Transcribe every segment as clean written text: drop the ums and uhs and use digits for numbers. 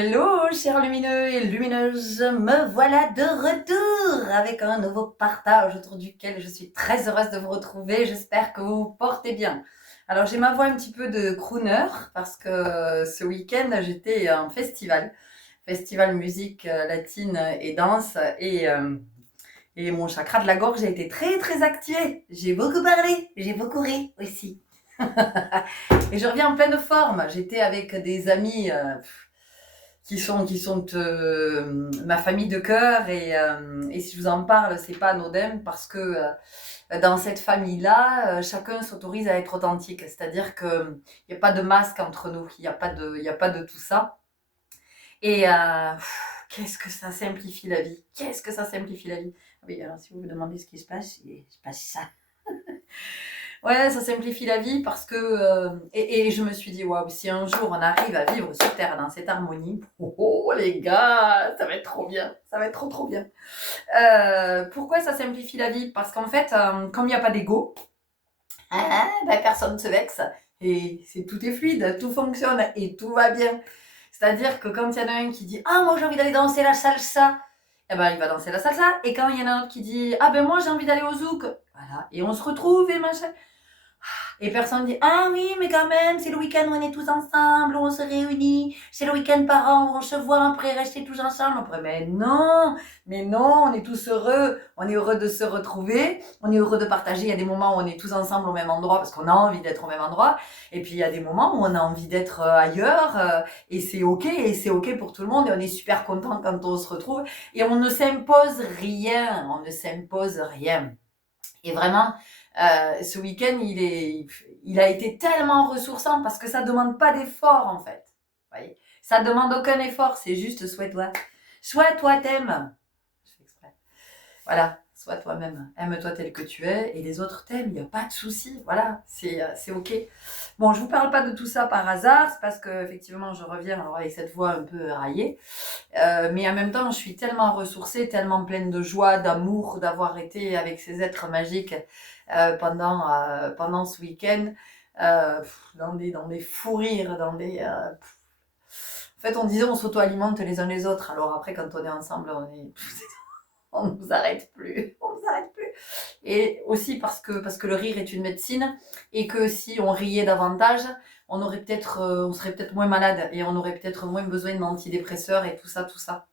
Hello, chers lumineux et lumineuses, me voilà de retour avec un nouveau partage autour duquel je suis très heureuse de vous retrouver. J'espère que vous vous portez bien. Alors, j'ai ma voix un petit peu de crooner parce que ce week-end, j'étais en festival musique latine et danse et mon chakra de la gorge a été très très activé. J'ai beaucoup parlé, j'ai beaucoup ri aussi. Et je reviens en pleine forme. J'étais avec des amis qui sont ma famille de cœur et si je vous en parle, c'est pas anodin parce que dans cette famille-là, chacun s'autorise à être authentique. C'est-à-dire qu'il n'y a pas de masque entre nous, il y a pas de tout ça. Et qu'est-ce que ça simplifie la vie? Qu'est-ce que ça simplifie la vie? Oui, alors si vous vous demandez ce qui se passe, il se passe ça. Ouais, ça simplifie la vie parce que et je me suis dit waouh, si un jour on arrive à vivre sur Terre dans cette harmonie, oh les gars, ça va être trop bien, ça va être trop bien. Pourquoi ça simplifie la vie? Parce qu'en fait, comme il n'y a pas d'ego, ben personne ne se vexe et tout est fluide, tout fonctionne et tout va bien. C'est-à-dire que quand il y en a un qui dit ah moi j'ai envie d'aller danser la salsa, eh ben il va danser la salsa. Et quand il y en a un autre qui dit ah ben moi j'ai envie d'aller au zouk, voilà, et on se retrouve et machin. Et personne dit ah oui mais quand même c'est le week-end où on est tous ensemble, où on se réunit, c'est le week-end par an où on se voit après rester tous ensemble. Après mais non, on est tous heureux, on est heureux de se retrouver, on est heureux de partager. Il y a des moments où on est tous ensemble au même endroit parce qu'on a envie d'être au même endroit, et puis il y a des moments où on a envie d'être ailleurs et c'est ok pour tout le monde et on est super content quand on se retrouve et on ne s'impose rien, Et vraiment, ce week-end, il a été tellement ressourçant parce que ça demande pas d'effort en fait. Vous voyez, ça demande aucun effort, c'est juste soit toi t'aimes, je fais exprès. Voilà, sois toi-même, aime-toi tel que tu es et les autres t'aiment, il n'y a pas de souci, voilà, c'est ok. Bon, je vous parle pas de tout ça par hasard, c'est parce que effectivement je reviens alors avec cette voix un peu raillée, mais en même temps je suis tellement ressourcée, tellement pleine de joie, d'amour d'avoir été avec ces êtres magiques pendant ce week-end, dans des fous rires, en fait on disait on s'auto-alimente les uns les autres, alors après quand on est ensemble on nous arrête plus, on nous arrête plus. Et aussi parce que le rire est une médecine et que si on riait davantage, on serait peut-être moins malade et on aurait peut-être moins besoin d'antidépresseurs et tout ça.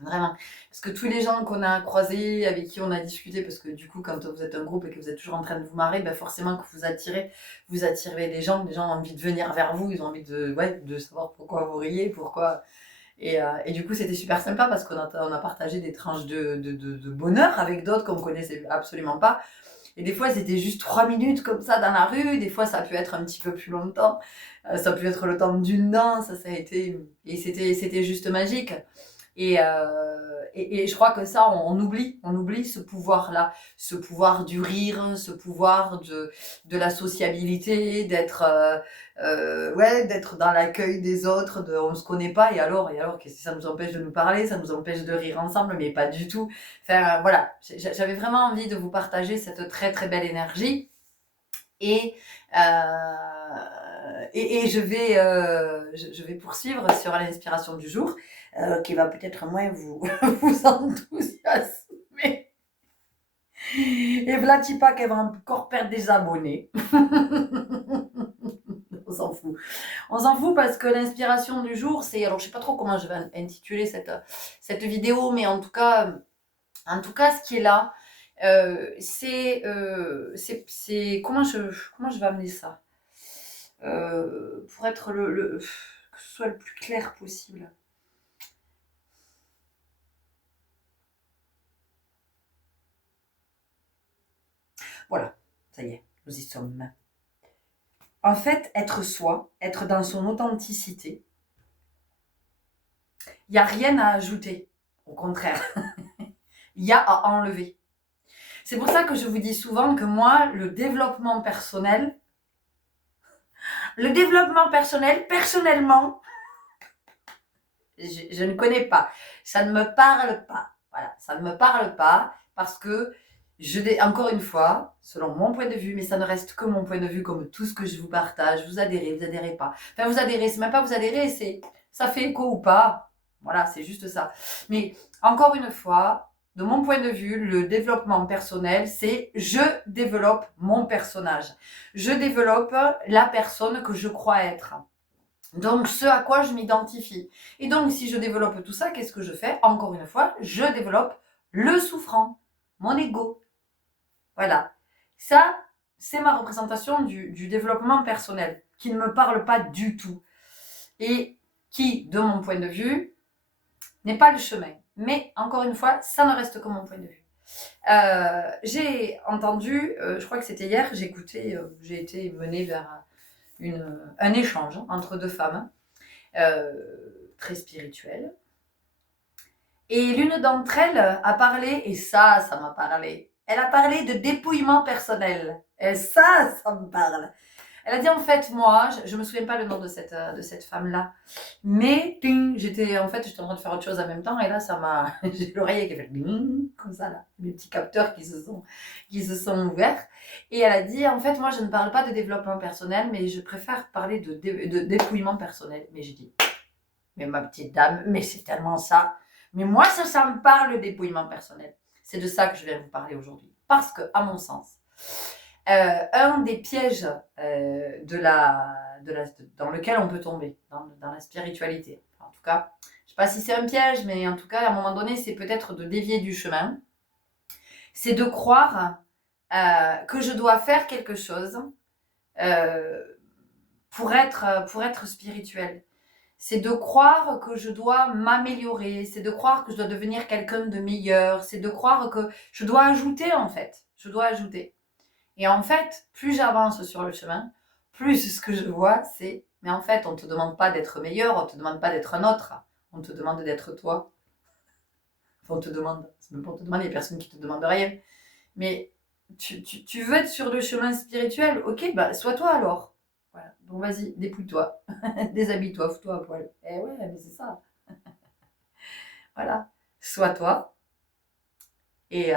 Vraiment. Parce que tous les gens qu'on a croisés, avec qui on a discuté, parce que du coup, quand vous êtes un groupe et que vous êtes toujours en train de vous marrer, ben forcément que vous attirez les gens ont envie de venir vers vous, ils ont envie de savoir pourquoi vous riez, pourquoi. Et du coup, c'était super sympa parce on a partagé des tranches de bonheur avec d'autres qu'on connaissait absolument pas. Et des fois, c'était juste 3 minutes comme ça dans la rue. Des fois, ça a pu être un petit peu plus longtemps. Ça a pu être le temps d'une danse. Et c'était juste magique. Et je crois que ça, on oublie ce pouvoir-là, ce pouvoir du rire, ce pouvoir de la sociabilité, d'être dans l'accueil des autres, on se connaît pas, et alors, qu'est-ce que ça nous empêche de nous parler, ça nous empêche de rire ensemble, mais pas du tout. Enfin, voilà, j'avais vraiment envie de vous partager cette très très belle énergie, et, et je vais poursuivre sur l'inspiration du jour, qui va peut-être moins vous enthousiasmer. Et Vlatipa qu'elle va encore perdre des abonnés. On s'en fout. On s'en fout parce que l'inspiration du jour, c'est... Alors, je sais pas trop comment je vais intituler cette vidéo, mais en tout cas, ce qui est là, c'est... comment je vais amener ça pour être que ce soit le plus clair possible. Voilà, ça y est, nous y sommes. En fait, être soi, être dans son authenticité, il n'y a rien à ajouter. Au contraire, il y a à enlever. C'est pour ça que je vous dis souvent que moi, le développement personnel, personnellement, je ne connais pas. Ça ne me parle pas. Voilà, ça ne me parle pas parce que encore une fois, selon mon point de vue, mais ça ne reste que mon point de vue, comme tout ce que je vous partage, vous adhérez pas. Enfin, vous adhérez, c'est même pas vous adhérez, ça fait écho ou pas. Voilà, c'est juste ça. Mais encore une fois, de mon point de vue, le développement personnel, c'est je développe mon personnage. Je développe la personne que je crois être. Donc, ce à quoi je m'identifie. Et donc, si je développe tout ça, qu'est-ce que je fais? Encore une fois, je développe le souffrant, mon ego. Voilà. Ça, c'est ma représentation du développement personnel, qui ne me parle pas du tout. Et qui, de mon point de vue, n'est pas le chemin. Mais, encore une fois, ça ne reste que mon point de vue. J'ai entendu, je crois que c'était hier, j'ai été menée vers un échange entre deux femmes très spirituelles. Et l'une d'entre elles a parlé, et ça m'a parlé. Elle a parlé de dépouillement personnel. Et ça me parle. Elle a dit en fait, moi, je me souviens pas le nom de cette femme-là, mais j'étais en train de faire autre chose en même temps, et là, j'ai l'oreille qui fait comme ça, là, des petits capteurs qui se sont ouverts. Et elle a dit en fait, moi, je ne parle pas de développement personnel, mais je préfère parler de dépouillement personnel. Mais j'ai dit, mais ma petite dame, mais c'est tellement ça. Mais moi, ça me parle, le dépouillement personnel. C'est de ça que je vais vous parler aujourd'hui. Parce que, à mon sens, un des pièges dans lequel on peut tomber, dans la spiritualité. En tout cas, je ne sais pas si c'est un piège, mais en tout cas, à un moment donné, c'est peut-être de dévier du chemin. C'est de croire que je dois faire quelque chose pour être spirituel. C'est de croire que je dois m'améliorer, c'est de croire que je dois devenir quelqu'un de meilleur, c'est de croire que je dois ajouter en fait. Je dois ajouter. Et en fait, plus j'avance sur le chemin, plus ce que je vois, c'est mais en fait, on ne te demande pas d'être meilleur, on ne te demande pas d'être un autre, on te demande d'être toi. Enfin, on te demande, c'est même pas on te demande, il y a personne qui te demande rien. Mais tu veux être sur le chemin spirituel, ok, bah sois toi alors. Voilà. Donc vas-y, dépouille-toi, déshabille-toi, fous-toi à poil. Eh ouais, mais c'est ça. Voilà. Sois toi et,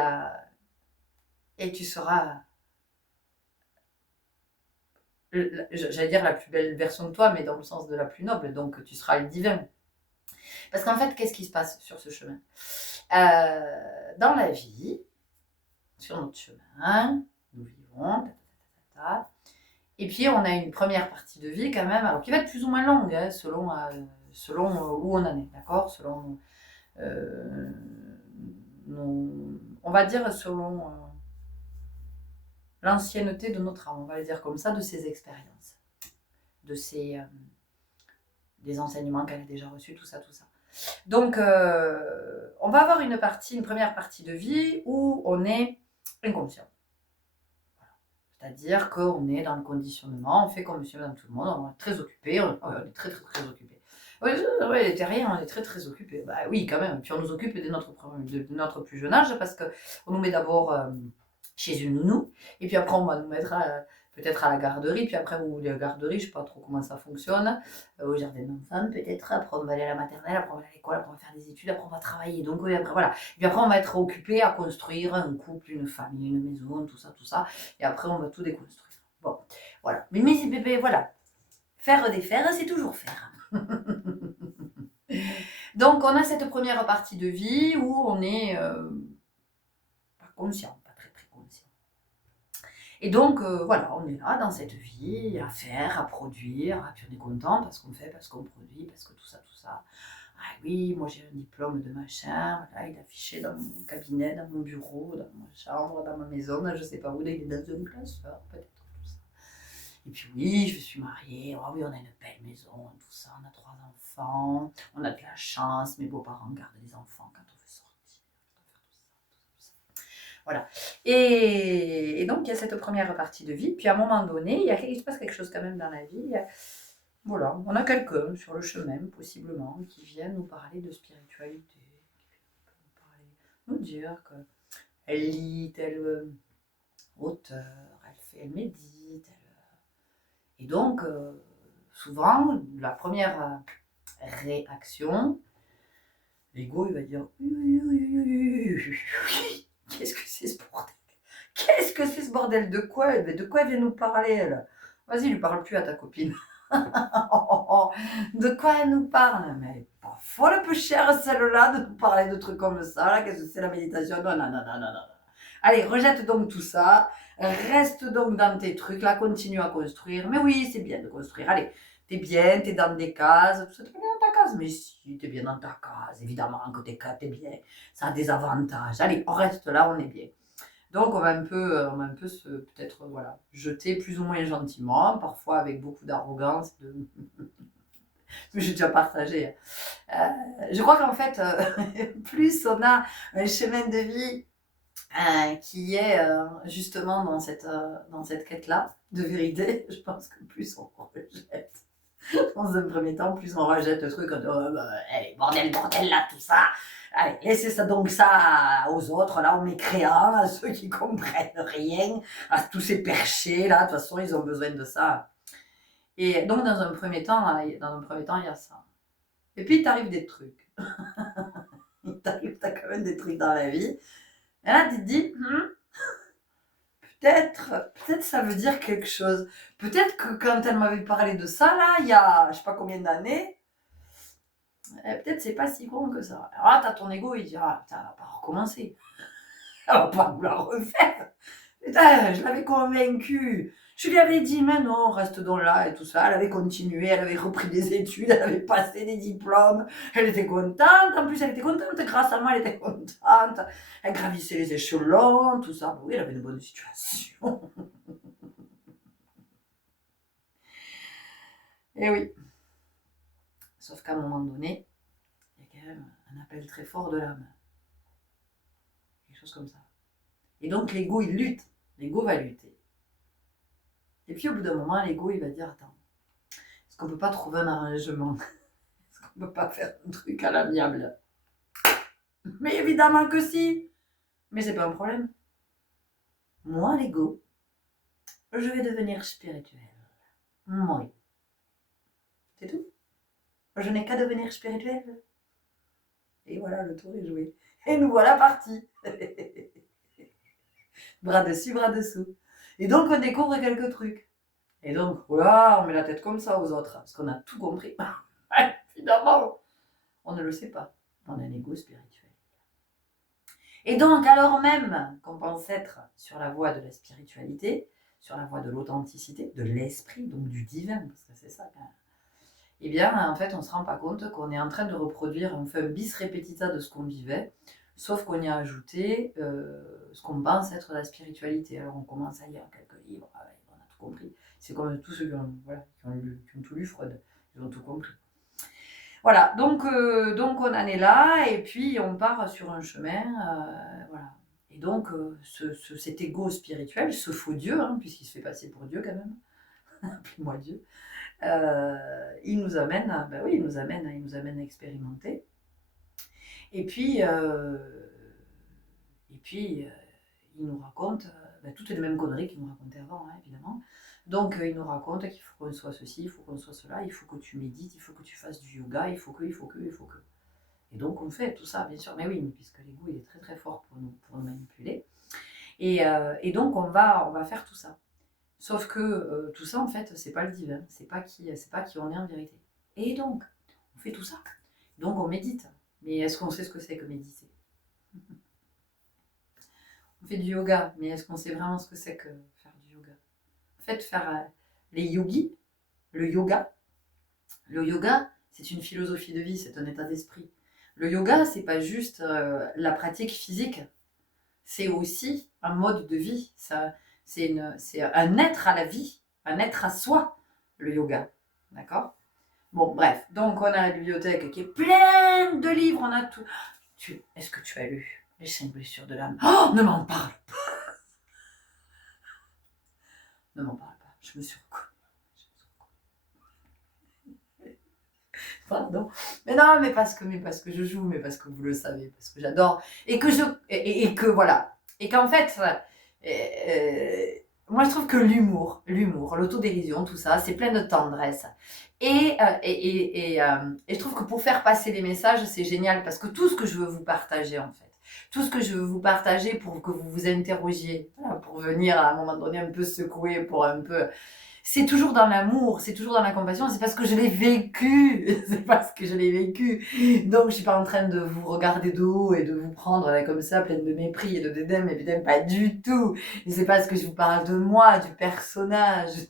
et tu seras, j'allais dire la plus belle version de toi, mais dans le sens de la plus noble. Donc tu seras le divin. Parce qu'en fait, qu'est-ce qui se passe sur ce chemin? Dans la vie, sur notre chemin, nous vivons, et puis on a une première partie de vie quand même, alors qui va être plus ou moins longue, hein, selon où on en est, d'accord? Selon on va dire selon l'ancienneté de notre âme, on va le dire comme ça, de ses expériences, des enseignements qu'elle a déjà reçus, tout ça. Donc, on va avoir une première partie de vie où on est inconscient. Voilà. C'est-à-dire qu'on est dans le conditionnement, on fait comme monsieur, madame, tout le monde, on est très occupé, on est très occupé. Oui, les terriens, on est très occupé. Bah oui, quand même. Puis on nous occupe dès notre plus jeune âge parce qu'on nous met d'abord chez une nounou, et puis après on va nous mettre peut-être à la garderie, puis après ou la garderie, je sais pas trop comment ça fonctionne, au jardin d'enfants peut-être, après on va aller à la maternelle, après on va aller à l'école, après on va faire des études, après on va travailler, donc oui, après voilà. Et puis après on va être occupé à construire un couple, une famille, une maison, tout ça, et après on va tout déconstruire. Bon, voilà. Mais bébé, voilà. Faire défaire, c'est toujours faire. Donc on a cette première partie de vie où on est pas conscient, pas très conscient. Et donc voilà, on est là dans cette vie à faire, à produire, puis on est content parce qu'on fait, parce qu'on produit, parce que tout ça. Ah oui, moi j'ai un diplôme de machin, voilà, il est affiché dans mon cabinet, dans mon bureau, dans ma chambre, dans ma maison, je sais pas où, il est dans un classeur, peut-être. Et puis oui, je suis mariée, oh oui, on a une belle maison, tout ça, on a 3 enfants, on a de la chance, mes beaux-parents gardent les enfants quand on veut sortir, tout ça. Voilà. Et donc, il y a cette première partie de vie, puis à un moment donné, il se passe quelque chose quand même dans la vie. Voilà, on a quelqu'un sur le chemin, possiblement, qui vient nous parler de spiritualité, qui vient nous dire qu'elle lit tel auteur, elle médite, et donc, souvent, la première réaction, l'ego, il va dire qu'est-ce que c'est ce bordel? Qu'est-ce que c'est ce bordel? De quoi elle vient nous parler, elle? Vas-y, lui parle plus à ta copine. De quoi elle nous parle? Mais elle est pas folle, un peu chère celle-là, de nous parler de trucs comme ça, là. Qu'est-ce que c'est la méditation? Non, non, non, non, non, non. Allez, rejette donc tout ça. Reste donc dans tes trucs, là, continue à construire. Mais oui, c'est bien de construire. Allez, t'es bien, t'es dans des cases, tout ça, t'es bien dans ta case. Mais si, t'es bien dans ta case, évidemment que t'es bien. Ça a des avantages. Allez, on reste là, on est bien. Donc, on va un peu peut-être, voilà, jeter plus ou moins gentiment, parfois avec beaucoup d'arrogance. J'ai déjà partagé. Je crois qu'en fait, plus on a un chemin de vie qui est justement dans cette quête-là de vérité, je pense que plus on rejette. Dans un premier temps, plus on rejette le truc, on dit, oh, bah, allez, bordel, là, tout ça. Allez, laissez ça donc ça aux autres, là, aux mécréants, à ceux qui comprennent rien, à tous ces perchés, là, de toute façon, ils ont besoin de ça. Et donc, dans un premier temps, il y a ça. Et puis, il t'arrive des trucs. T'as quand même des trucs dans la vie. Et là, tu te dis, peut-être ça veut dire quelque chose. Peut-être que quand elle m'avait parlé de ça, là, il y a je sais pas combien d'années, peut-être c'est pas si con que ça. Alors là, t'as ton ego, il dit, ah, putain, elle va pas recommencer. Elle va pas nous la refaire. Putain, je l'avais convaincue. Je lui avais dit, mais non, reste donc là et tout ça. Elle avait continué, elle avait repris des études, elle avait passé des diplômes. Elle était contente. En plus, elle était contente. Grâce à moi, elle était contente. Elle gravissait les échelons, tout ça. Oui, elle avait une bonne situation. Et oui. Sauf qu'à un moment donné, il y a quand même un appel très fort de l'âme. Quelque chose comme ça. Et donc, l'ego, il lutte. L'ego va lutter. Et puis, au bout d'un moment, l'ego, il va dire, attends, est-ce qu'on peut pas trouver un arrangement? Est-ce qu'on peut pas faire un truc à l'amiable? Mais évidemment que si. Mais c'est pas un problème. Moi, l'ego, je vais devenir spirituel. Moi. C'est tout. Je n'ai qu'à devenir spirituel. Et voilà, le tour est joué. Et nous voilà partis. Bras dessus, bras dessous. Et donc, on découvre quelques trucs. Et donc, voilà, on met la tête comme ça aux autres, parce qu'on a tout compris. Évidemment, on ne le sait pas. On a un ego spirituel. Et donc, alors même qu'on pense être sur la voie de la spiritualité, sur la voie de l'authenticité, de l'esprit, donc du divin, parce que c'est ça quand même, eh bien, en fait, on ne se rend pas compte qu'on est en train de reproduire, on fait un bis repetita de ce qu'on vivait, sauf qu'on y a ajouté ce qu'on pense être la spiritualité. Alors, on commence à lire quelques livres, on a tout compris. C'est comme tous ceux qui ont tout lu Freud, ils ont tout compris. Voilà, donc on en est là, et puis on part sur un chemin, voilà. Et donc, cet ego spirituel, ce faux Dieu, puisqu'il se fait passer pour Dieu quand même, appelez-moi Dieu, il nous amène à expérimenter. Et puis, il nous raconte toutes les mêmes conneries qu'il nous racontait avant, évidemment. Donc, il nous raconte qu'il faut qu'on soit ceci, il faut qu'on soit cela, il faut que tu médites, il faut que tu fasses du yoga, il faut que. Et donc, on fait tout ça, bien sûr. Mais oui, puisque l'ego, il est très très fort pour nous manipuler. Et donc, on va faire tout ça. Sauf que tout ça, en fait, c'est pas le divin, c'est pas qui on est en vérité. Et donc, on fait tout ça. Donc, on médite. Mais est-ce qu'on sait ce que c'est que méditer? On fait du yoga, mais est-ce qu'on sait vraiment ce que c'est que faire du yoga? En fait, faire les yogis, le yoga, c'est une philosophie de vie, c'est un état d'esprit. Le yoga, c'est pas juste la pratique physique, c'est aussi un mode de vie. C'est un être à la vie, un être à soi, le yoga. D'accord? Bon, bref. Donc, on a la bibliothèque qui est pleine de livres. On a tout. Est-ce que tu as lu Les 5 blessures de l'âme? Oh, ne m'en parle pas. Ne m'en parle pas. Je me suis reconnue. Pardon. Mais non, mais parce que je joue, mais parce que vous le savez, parce que j'adore. Et que voilà. Et qu'en fait, moi je trouve que l'humour, l'autodérision, tout ça, c'est plein de tendresse. Et je trouve que pour faire passer les messages, c'est génial, parce que tout ce que je veux vous partager, en fait, tout ce que je veux vous partager pour que vous vous interrogiez, pour venir à un moment donné un peu secouer, pour un peu... c'est toujours dans l'amour, c'est toujours dans la compassion, c'est parce que je l'ai vécu, c'est parce que je l'ai vécu. Donc je suis pas en train de vous regarder de haut et de vous prendre là, comme ça, pleine de mépris et de dédain, mais évidemment pas du tout. Et c'est parce que je vous parle de moi, du personnage.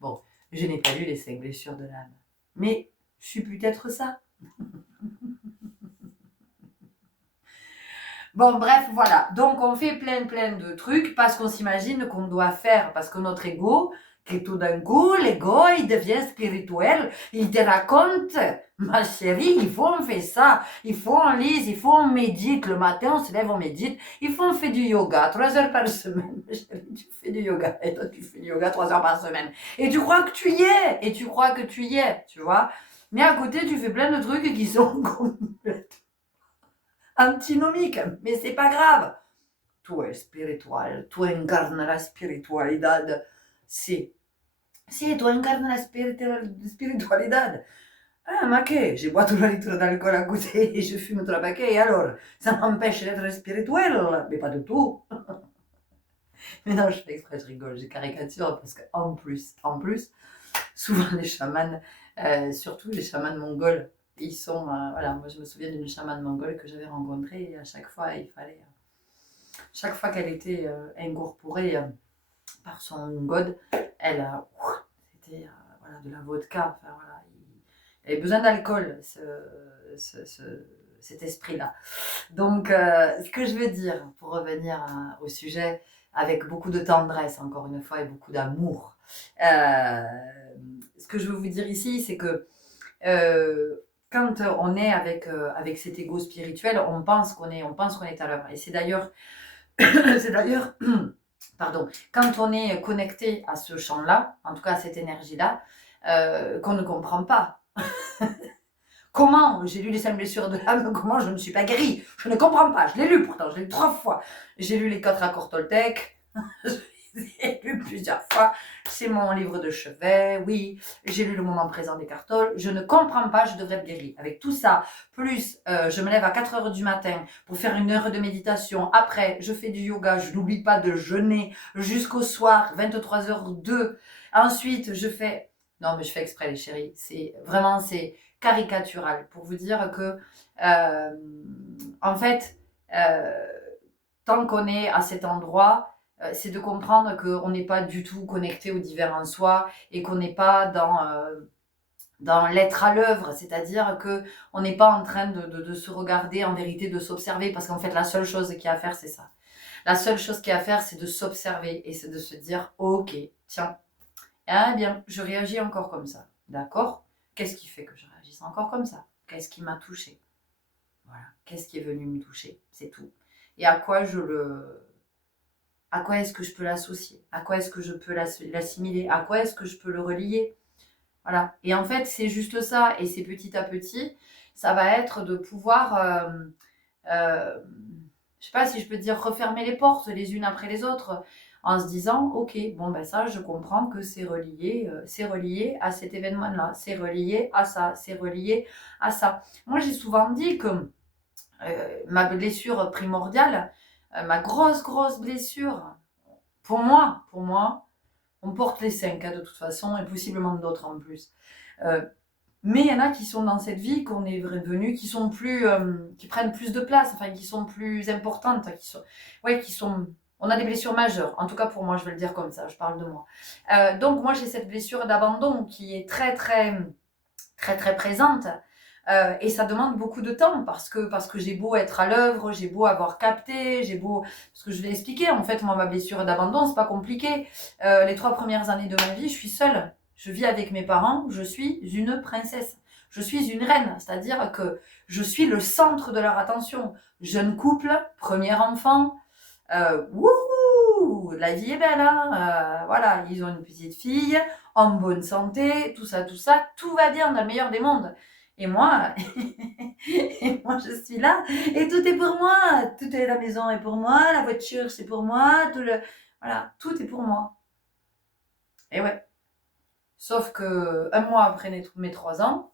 Bon, je n'ai pas lu les 5 blessures de l'âme, mais je suis peut-être ça. Bon, bref, voilà. Donc, on fait plein de trucs parce qu'on s'imagine qu'on doit faire, parce que notre ego, qui tout d'un coup, l'ego, il devient spirituel, il te raconte, ma chérie, il faut on fait ça, il faut on lise, il faut on médite, le matin on se lève, on médite, il faut on fait du yoga, 3 heures par semaine, ma chérie, tu fais du yoga, et toi tu fais du yoga 3 heures par semaine, et tu crois que tu y es, et tu crois que tu y es, tu vois, mais à côté tu fais plein de trucs qui sont complètement antinomiques, mais c'est pas grave. Tu es spiritual, tu encarnas la spiritualidad. Sí, sí, tu encarnas la spiritualidad. Ah, ma che? Je bois tout le litre d'alcool à côté et je fume tout le paquet, et alors? Ça m'empêche d'être spirituel? Mais pas du tout. Mais non, je fais exprès, je rigole, je caricature parce qu'en plus, souvent les chamans, surtout les chamans mongols, ils sont, voilà, moi je me souviens d'une chamane mongole que j'avais rencontrée et à chaque fois, il fallait, chaque fois qu'elle était incorporée par son god, elle, c'était voilà, de la vodka, enfin voilà, il avait besoin d'alcool, cet esprit-là. Donc, ce que je veux dire, pour revenir au sujet, avec beaucoup de tendresse, encore une fois, et beaucoup d'amour, ce que je veux vous dire ici, c'est que quand on est avec cet ego spirituel, on pense qu'on est à l'œuvre. Et c'est d'ailleurs, pardon, quand on est connecté à ce champ-là, en tout cas à cette énergie-là, qu'on ne comprend pas. Comment j'ai lu les 5 blessures de l'âme, comment je ne suis pas guérie? Je ne comprends pas, je l'ai lu pourtant, je l'ai lu 3 fois. J'ai lu les 4 accords Toltec, je les ai lus plusieurs fois. C'est mon livre de chevet, oui. J'ai lu le moment présent d'Eckhart Tolle. Je ne comprends pas, je devrais être guérie. Avec tout ça, plus je me lève à 4 heures du matin pour faire 1 heure de méditation. Après, je fais du yoga, je n'oublie pas de jeûner jusqu'au soir, 23h02. Ensuite, je fais... Non, mais je fais exprès, les chéris. C'est vraiment, c'est caricatural pour vous dire que, en fait, tant qu'on est à cet endroit, c'est de comprendre qu'on n'est pas du tout connecté au divers en soi et qu'on n'est pas dans l'être à l'œuvre, c'est-à-dire qu'on n'est pas en train de se regarder, en vérité, de s'observer, parce qu'en fait, la seule chose qu'il y a à faire, c'est ça. La seule chose qu'il y a à faire, c'est de s'observer et c'est de se dire, ok, tiens, eh bien, je réagis encore comme ça, d'accord? Qu'est-ce qui fait que je réagisse encore comme ça? Qu'est-ce qui m'a touché? Voilà, qu'est-ce qui est venu me toucher? C'est tout. Et à quoi est-ce que je peux l'associer? À quoi est-ce que je peux l'assimiler? À quoi est-ce que je peux le relier? Voilà. Et en fait, c'est juste ça. Et c'est petit à petit, ça va être de pouvoir, je sais pas si je peux dire refermer les portes les unes après les autres, en se disant, ok, bon ben ça, je comprends que c'est relié à cet événement-là, c'est relié à ça, c'est relié à ça. Moi, j'ai souvent dit que ma blessure primordiale, ma grosse blessure, pour moi, on porte les 5 de toute façon, et possiblement d'autres en plus. Mais il y en a qui sont dans cette vie qu'on est venu, qui sont plus, qui prennent plus de place, enfin qui sont plus importantes, on a des blessures majeures. En tout cas pour moi, je vais le dire comme ça, je parle de moi. Donc moi j'ai cette blessure d'abandon qui est très présente. Et ça demande beaucoup de temps parce que j'ai beau être à l'œuvre, j'ai beau avoir capté, parce que je vais expliquer, en fait, moi, ma blessure d'abandon, c'est pas compliqué. Les 3 premières années de ma vie, je suis seule. Je vis avec mes parents, je suis une princesse. Je suis une reine, c'est-à-dire que je suis le centre de leur attention. Jeune couple, premier enfant, wouhou, la vie est belle, hein, voilà, ils ont une petite fille, en bonne santé, tout ça, tout va bien dans le meilleur des mondes. Et moi, et moi je suis là, et tout est pour moi, la maison est pour moi, la voiture c'est pour moi, voilà, tout est pour moi. Et ouais. Sauf que 1 mois après mes 3 ans,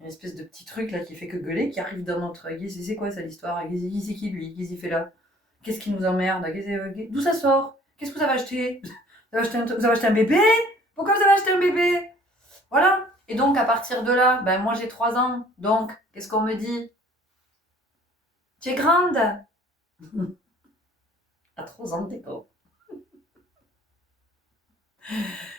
une espèce de petit truc là qui fait que gueuler, qui arrive dans notre... C'est quoi ça l'histoire? Qui c'est qui lui? Qu'est-ce qu'il fait là? Qu'est-ce qui nous emmerde? D'où ça sort? Qu'est-ce que vous avez acheté? Vous avez acheté un bébé? Pourquoi vous avez acheté un bébé? Voilà. Et donc, à partir de là, ben, moi, j'ai 3 ans. Donc, qu'est-ce qu'on me dit? Tu es grande. À 3 ans, t'es con.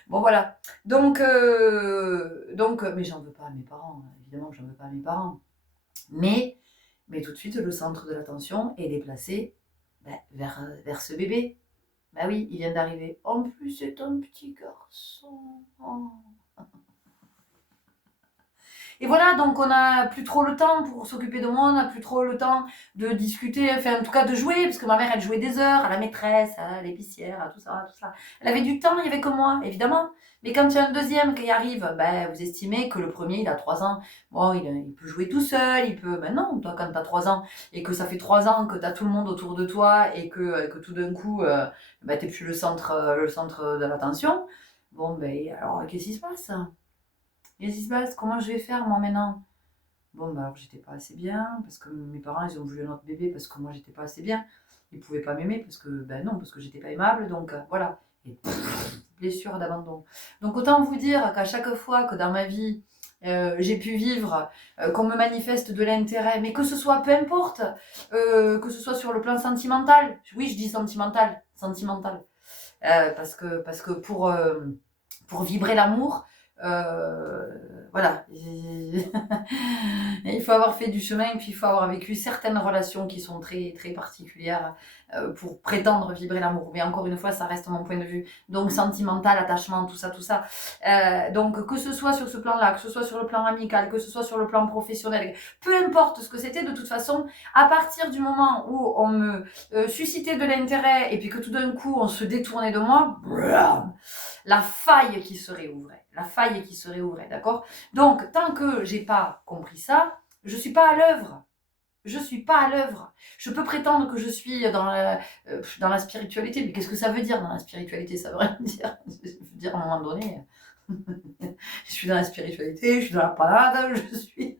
Bon, voilà. Donc, mais j'en veux pas à mes parents. Évidemment que j'en veux pas à mes parents. Mais tout de suite, le centre de l'attention est déplacé ben, vers ce bébé. Bah oui, il vient d'arriver. En plus, c'est un petit garçon. Oh. Et voilà, donc on n'a plus trop le temps pour s'occuper de moi, on n'a plus trop le temps de discuter, enfin en tout cas de jouer, parce que ma mère elle jouait des heures à la maîtresse, à l'épicière, à tout ça, tout ça. Elle avait du temps, il y avait que moi, évidemment. Mais quand il y a un deuxième qui arrive, ben, vous estimez que le premier il a 3 ans, bon il peut jouer tout seul, il peut. Ben non, toi quand t'as 3 ans et que ça fait 3 ans que t'as tout le monde autour de toi et que tout d'un coup ben, t'es plus le centre de l'attention, bon ben alors qu'est-ce qui se passe? Qu'est-ce qui se passe? Comment je vais faire moi maintenant? Bon, bah alors j'étais pas assez bien, parce que mes parents ils ont voulu un autre bébé parce que moi j'étais pas assez bien. Ils pouvaient pas m'aimer parce que, ben non, parce que j'étais pas aimable, donc voilà. Et blessure d'abandon. Donc autant vous dire qu'à chaque fois que dans ma vie j'ai pu vivre, qu'on me manifeste de l'intérêt, mais que ce soit peu importe, que ce soit sur le plan sentimental, oui je dis sentimental, sentimental, parce que pour vibrer l'amour, euh, voilà. Il faut avoir fait du chemin et puis il faut avoir vécu certaines relations qui sont très, très particulières pour prétendre vibrer l'amour. Mais encore une fois, ça reste mon point de vue. Donc sentimental, attachement, tout ça, tout ça. Donc que ce soit sur ce plan-là, que ce soit sur le plan amical, que ce soit sur le plan professionnel, peu importe ce que c'était, de toute façon, à partir du moment où on me suscitait de l'intérêt et puis que tout d'un coup on se détournait de moi, la faille qui se réouvrait. La faille qui se réouvrait, d'accord? Donc, tant que j'ai pas compris ça, je suis pas à l'œuvre. Je suis pas à l'œuvre. Je peux prétendre que je suis dans la spiritualité, mais qu'est-ce que ça veut dire dans la spiritualité? Ça veut rien dire. Ça veut dire à un moment donné, je suis dans la spiritualité, je suis dans la panade, je suis...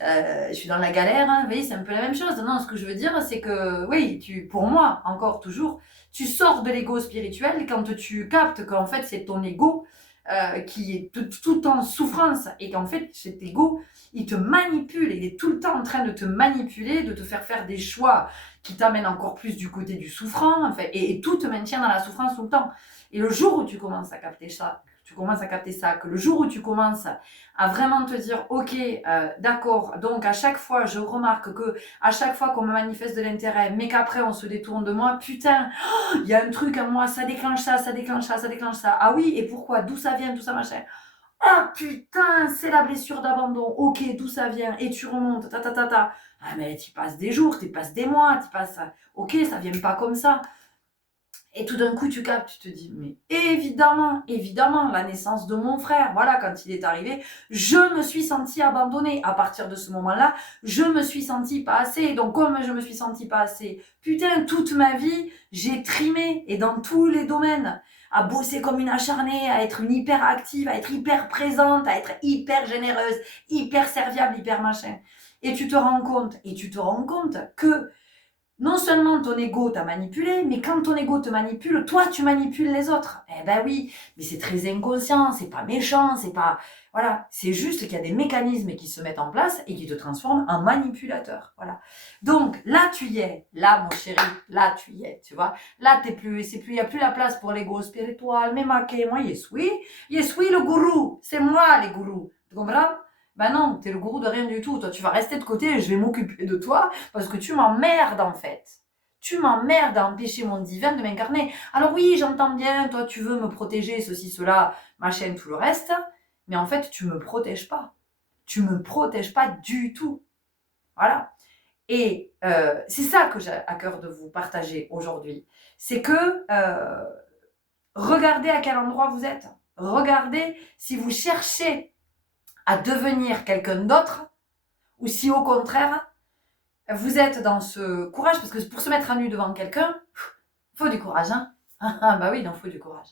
je suis dans la galère, hein. Vous voyez, c'est un peu la même chose. Non, ce que je veux dire, c'est que, oui, pour moi, encore, toujours, tu sors de l'ego spirituel quand tu captes qu'en fait, c'est ton ego qui est tout en souffrance et qu'en fait, cet ego, il te manipule, il est tout le temps en train de te manipuler, de te faire des choix qui t'amènent encore plus du côté du souffrant, en fait, et tout te maintient dans la souffrance tout le temps. Et le jour où tu commences à capter ça, que le jour où tu commences à vraiment te dire, ok, d'accord, donc à chaque fois, je remarque que à chaque fois qu'on me manifeste de l'intérêt, mais qu'après on se détourne de moi, putain, il y a un truc en moi, ça déclenche ça, ça déclenche ça, ça déclenche ça. Ah oui, et pourquoi? D'où ça vient, tout ça, machin. Ah putain, c'est la blessure d'abandon. Ok, d'où ça vient? Et tu remontes, ta ta ta ta. Ah mais tu passes des jours, tu passes des mois, tu passes... Ok, ça vient pas comme ça. Et tout d'un coup, tu captes, tu te dis, mais évidemment, la naissance de mon frère, voilà, quand il est arrivé, je me suis sentie abandonnée. À partir de ce moment-là, je me suis sentie pas assez. Donc, comme je me suis sentie pas assez, putain, toute ma vie, j'ai trimé, et dans tous les domaines, à bosser comme une acharnée, à être une hyper active, à être hyper présente, à être hyper généreuse, hyper serviable, hyper machin. Et tu te rends compte que non seulement ton ego t'a manipulé, mais quand ton ego te manipule, toi tu manipules les autres. Eh ben oui, mais c'est très inconscient, c'est pas méchant, c'est pas... Voilà, c'est juste qu'il y a des mécanismes qui se mettent en place et qui te transforment en manipulateur. Voilà. Donc là tu y es, là mon chéri, là tu y es, tu vois. Là il n'y a plus la place pour l'ego spirituel, mais maqué, moi yes oui le gourou, c'est moi les gourous. Tu comprends? Ben non, t'es le gourou de rien du tout. Toi, tu vas rester de côté et je vais m'occuper de toi parce que tu m'emmerdes en fait. Tu m'emmerdes à empêcher mon divin de m'incarner. Alors oui, j'entends bien, toi tu veux me protéger, ceci, cela, machin, tout le reste, mais en fait tu me protèges pas. Tu me protèges pas du tout. Voilà. Et c'est ça que j'ai à cœur de vous partager aujourd'hui. C'est que regardez à quel endroit vous êtes. Regardez si vous cherchez à devenir quelqu'un d'autre ou si au contraire vous êtes dans ce courage, parce que pour se mettre à nu devant quelqu'un, il faut du courage, hein. Ah bah oui, il en faut du courage.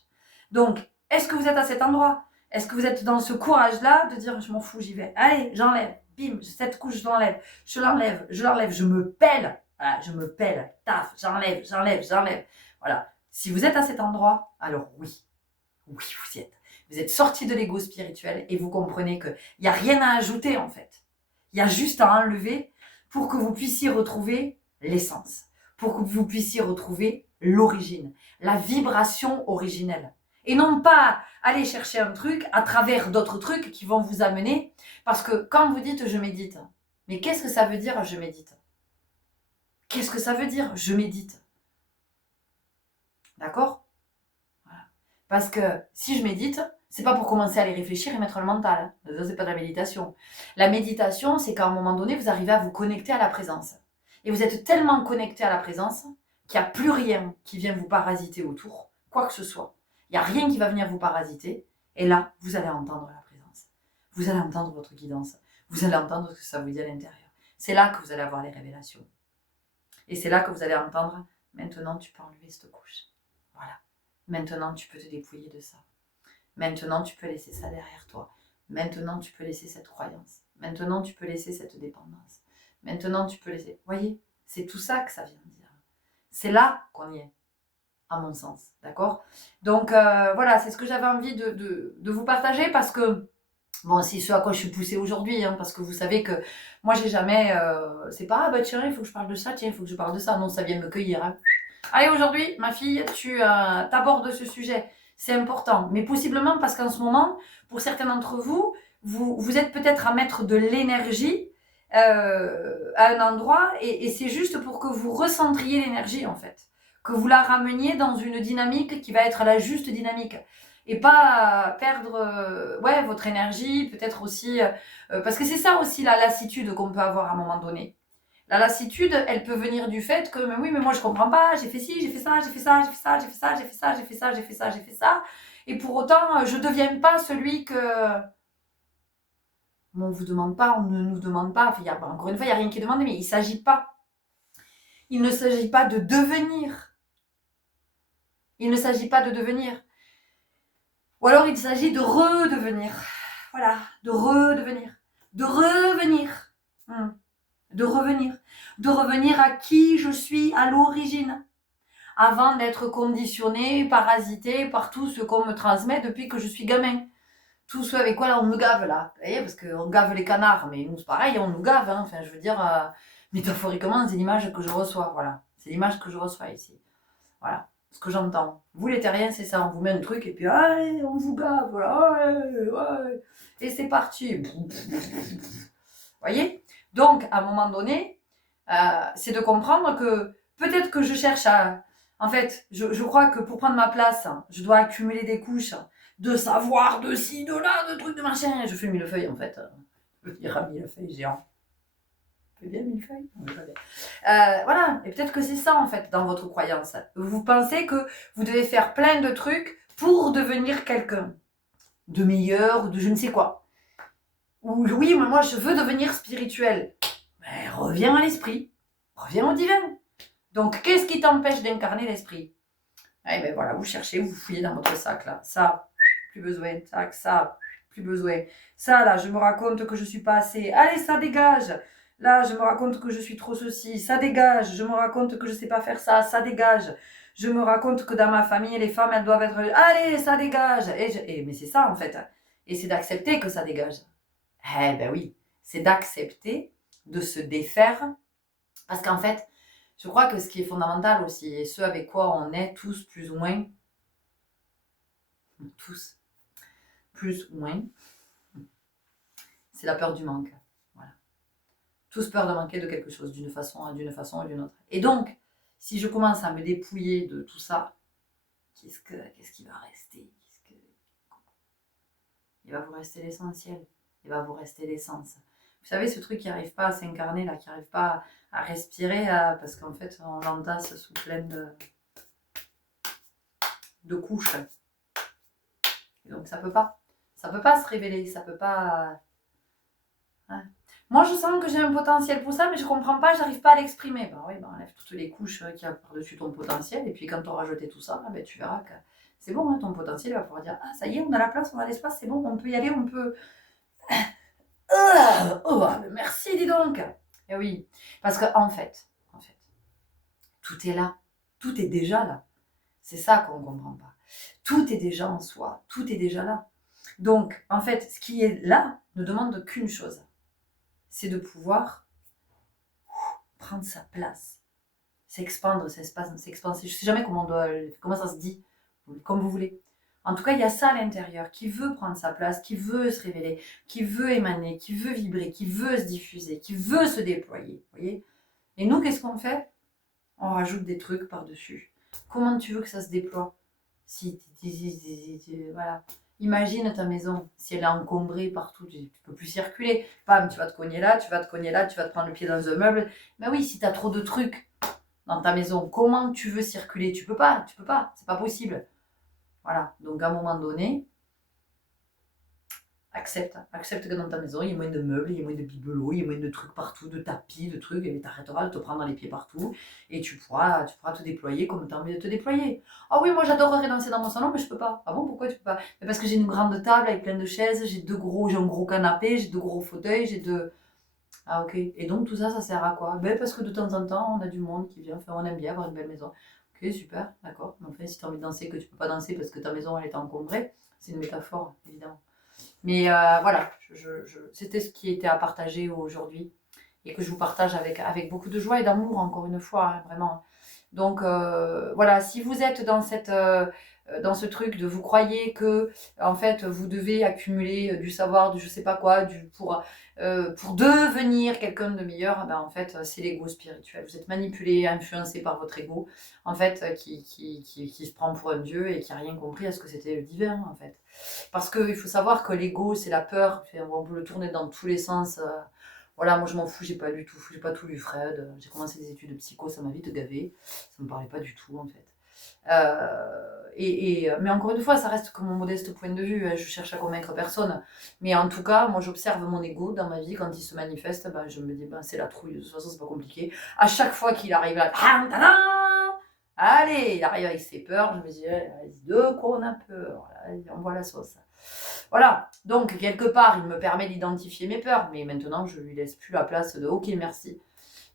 Donc, est-ce que vous êtes à cet endroit? Est-ce que vous êtes dans ce courage-là de dire, je m'en fous, j'y vais. Allez, j'enlève, bim, cette couche, je l'enlève, je me pèle, voilà, je me pèle, taf, j'enlève. Voilà, Si vous êtes à cet endroit, alors oui, oui, vous y êtes. Vous êtes sorti de l'ego spirituel et vous comprenez qu'il n'y a rien à ajouter en fait. Il y a juste à enlever pour que vous puissiez retrouver l'essence, pour que vous puissiez retrouver l'origine, la vibration originelle. Et non pas aller chercher un truc à travers d'autres trucs qui vont vous amener. Parce que quand vous dites je médite, mais qu'est-ce que ça veut dire je médite? Qu'est-ce que ça veut dire je médite? D'accord? Voilà. Parce que si je médite, c'est pas pour commencer à aller réfléchir et mettre le mental. Hein. Ça, c'est pas de la méditation. La méditation, c'est qu'à un moment donné, vous arrivez à vous connecter à la présence. Et vous êtes tellement connecté à la présence qu'il n'y a plus rien qui vient vous parasiter autour, quoi que ce soit. Il n'y a rien qui va venir vous parasiter. Et là, vous allez entendre la présence. Vous allez entendre votre guidance. Vous allez entendre ce que ça vous dit à l'intérieur. C'est là que vous allez avoir les révélations. Et c'est là que vous allez entendre, maintenant tu peux enlever cette couche. Voilà. Maintenant tu peux te dépouiller de ça. Maintenant tu peux laisser ça derrière toi. Maintenant tu peux laisser cette croyance. Maintenant tu peux laisser cette dépendance. Maintenant tu peux laisser... Voyez, c'est tout ça que ça vient de dire. C'est là qu'on y est, à mon sens. D'accord? Donc voilà, c'est ce que j'avais envie de vous partager parce que bon, c'est ce à quoi je suis poussée aujourd'hui, hein, parce que vous savez que moi, j'ai jamais... c'est pas, ah bah tiens, il faut que je parle de ça, tiens, il faut que je parle de ça. Non, ça vient me cueillir. Hein. Allez, aujourd'hui, ma fille, tu t'abordes ce sujet. C'est important. Mais possiblement parce qu'en ce moment, pour certains d'entre vous, vous êtes peut-être à mettre de l'énergie à un endroit et c'est juste pour que vous recentriez l'énergie, en fait. Que vous la rameniez dans une dynamique qui va être la juste dynamique et pas perdre votre énergie, peut-être aussi... parce que c'est ça aussi la lassitude qu'on peut avoir à un moment donné. La lassitude, elle peut venir du fait que, mais oui, mais moi je comprends pas, j'ai fait ci, j'ai fait ça, j'ai fait ça, j'ai fait ça, j'ai fait ça, j'ai fait ça, j'ai fait ça, j'ai fait ça, j'ai fait ça, et pour autant, je ne deviens pas celui que... Bon, on ne vous demande pas, on ne nous demande pas, enfin, encore une fois, il n'y a rien qui est demandé, mais il ne s'agit pas. Il ne s'agit pas de devenir. Il ne s'agit pas de devenir. Ou alors il s'agit de redevenir. Voilà, de redevenir. De revenir. De revenir. De revenir à qui je suis à l'origine. Avant d'être conditionné, parasité par tout ce qu'on me transmet depuis que je suis gamin. Tout ce avec quoi là, on me gave là. Vous voyez, parce qu'on gave les canards, mais nous c'est pareil, on nous gave. Hein. Enfin, je veux dire, métaphoriquement, c'est l'image que je reçois. Voilà, c'est l'image que je reçois ici. Voilà, ce que j'entends. Vous les terriens, c'est ça, on vous met un truc et puis allez, on vous gave, voilà, ouais, ouais. Et c'est parti. Vous voyez? Donc, à un moment donné, c'est de comprendre que peut-être que je cherche à... En fait, je crois que pour prendre ma place, je dois accumuler des couches de savoir, de ci, de là, de trucs, de machin. Je fais le millefeuille, en fait. Je veux dire un millefeuille géant. C'est bien millefeuille. Voilà, et peut-être que c'est ça en fait dans votre croyance. Vous pensez que vous devez faire plein de trucs pour devenir quelqu'un de meilleur ou de je ne sais quoi. Ou oui, mais moi je veux devenir spirituel. Mais reviens à l'esprit, reviens au divin. Donc qu'est-ce qui t'empêche d'incarner l'esprit? Eh ben voilà, vous cherchez, vous fouillez dans votre sac là. Ça, plus besoin. Tac, ça, plus besoin. Ça là, je me raconte que je suis pas assez. Allez, ça dégage. Là, je me raconte que je suis trop ceci, ça dégage. Je me raconte que je sais pas faire ça, ça dégage. Je me raconte que dans ma famille, les femmes, elles doivent être... Allez, ça dégage. Mais c'est ça, en fait. Et c'est d'accepter que ça dégage. Eh ben oui, c'est d'accepter de se défaire. Parce qu'en fait, je crois que ce qui est fondamental aussi, et ce avec quoi on est tous plus ou moins... Tous. Plus ou moins. C'est la peur du manque. Tous peur de manquer de quelque chose, d'une façon ou d'une autre. Et donc, si je commence à me dépouiller de tout ça, qu'est-ce qui va rester? Il va vous rester l'essentiel. Il va vous rester l'essence. Vous savez, ce truc qui n'arrive pas à s'incarner, là, qui n'arrive pas à respirer, parce qu'en fait, on l'entasse sous plein de couches. Et donc, ça peut pas. Ça peut pas se révéler. Ça peut pas... Hein. Moi, je sens que j'ai un potentiel pour ça, mais je comprends pas, j'arrive pas à l'exprimer. Ben oui, enlève toutes les couches qu'il y a par-dessus ton potentiel, et puis quand tu auras jeté tout ça, ben, tu verras que c'est bon, hein, ton potentiel va pouvoir dire, ah, ça y est, on a la place, on a l'espace, c'est bon, on peut y aller, on peut... Merci, dis donc. Et oui, parce que en fait, tout est là, tout est déjà là. C'est ça qu'on ne comprend pas. Tout est déjà en soi, tout est déjà là. Donc, en fait, ce qui est là ne demande qu'une chose, c'est de pouvoir prendre sa place, s'expandre, s'expanser. Je ne sais jamais comment ça se dit, comme vous voulez. En tout cas, il y a ça à l'intérieur qui veut prendre sa place, qui veut se révéler, qui veut émaner, qui veut vibrer, qui veut se diffuser, qui veut se déployer. Voyez. Et nous, qu'est-ce qu'on fait? On rajoute des trucs par-dessus. Comment tu veux que ça se déploie? Voilà. Imagine ta maison, si elle est encombrée partout, tu ne peux plus circuler. Bam, tu vas te cogner là, tu vas te cogner là, tu vas te prendre le pied dans un meuble. Mais oui, si tu as trop de trucs dans ta maison, comment tu veux circuler? Tu peux pas, c'est pas possible. Voilà, donc à un moment donné, accepte que dans ta maison, il y ait moins de meubles, il y ait moins de bibelots, il y ait moins de trucs partout, de tapis, de trucs, et tu arrêteras de te prendre dans les pieds partout, et tu pourras te déployer comme tu as envie de te déployer. Ah oui, moi j'adorerais danser dans mon salon, mais je peux pas. Ah bon, pourquoi tu peux pas? Mais parce que j'ai une grande table avec plein de chaises, j'ai un gros canapé, j'ai 2 gros fauteuils, j'ai 2... Ah ok, et donc tout ça, ça sert à quoi? Ben parce que de temps en temps, on a du monde qui vient, enfin on aime bien avoir une belle maison. Ok, super, d'accord. Mais enfin, si tu as envie de danser, que tu peux pas danser parce que ta maison elle est encombrée, c'est une métaphore, évidemment. Mais voilà, c'était ce qui était à partager aujourd'hui et que je vous partage avec beaucoup de joie et d'amour, encore une fois, hein, vraiment. Donc voilà, si vous êtes dans ce truc de vous croyez que en fait vous devez accumuler du savoir, du je sais pas quoi, pour devenir quelqu'un de meilleur, ben en fait c'est l'ego spirituel. Vous êtes manipulé, influencé par votre ego, en fait qui se prend pour un dieu et qui a rien compris à ce que c'était le divin en fait. Parce qu'il faut savoir que l'ego c'est la peur, on peut le tourner dans tous les sens. Voilà, moi je m'en fous, j'ai pas tout lu Freud. J'ai commencé des études de psycho, ça m'a vite gavé. Ça me parlait pas du tout en fait. Mais encore une fois, ça reste que mon modeste point de vue. Je cherche à convaincre personne. Mais en tout cas, moi j'observe mon ego dans ma vie quand il se manifeste. Ben, je me dis, ben, c'est la trouille. De toute façon, c'est pas compliqué. À chaque fois qu'il arrive là, allez, il arrive avec ses peurs. Je me dis, vas-y, de quoi on a peur? On voit la sauce. Voilà, donc quelque part, il me permet d'identifier mes peurs, mais maintenant, je lui laisse plus la place de « Ok, merci.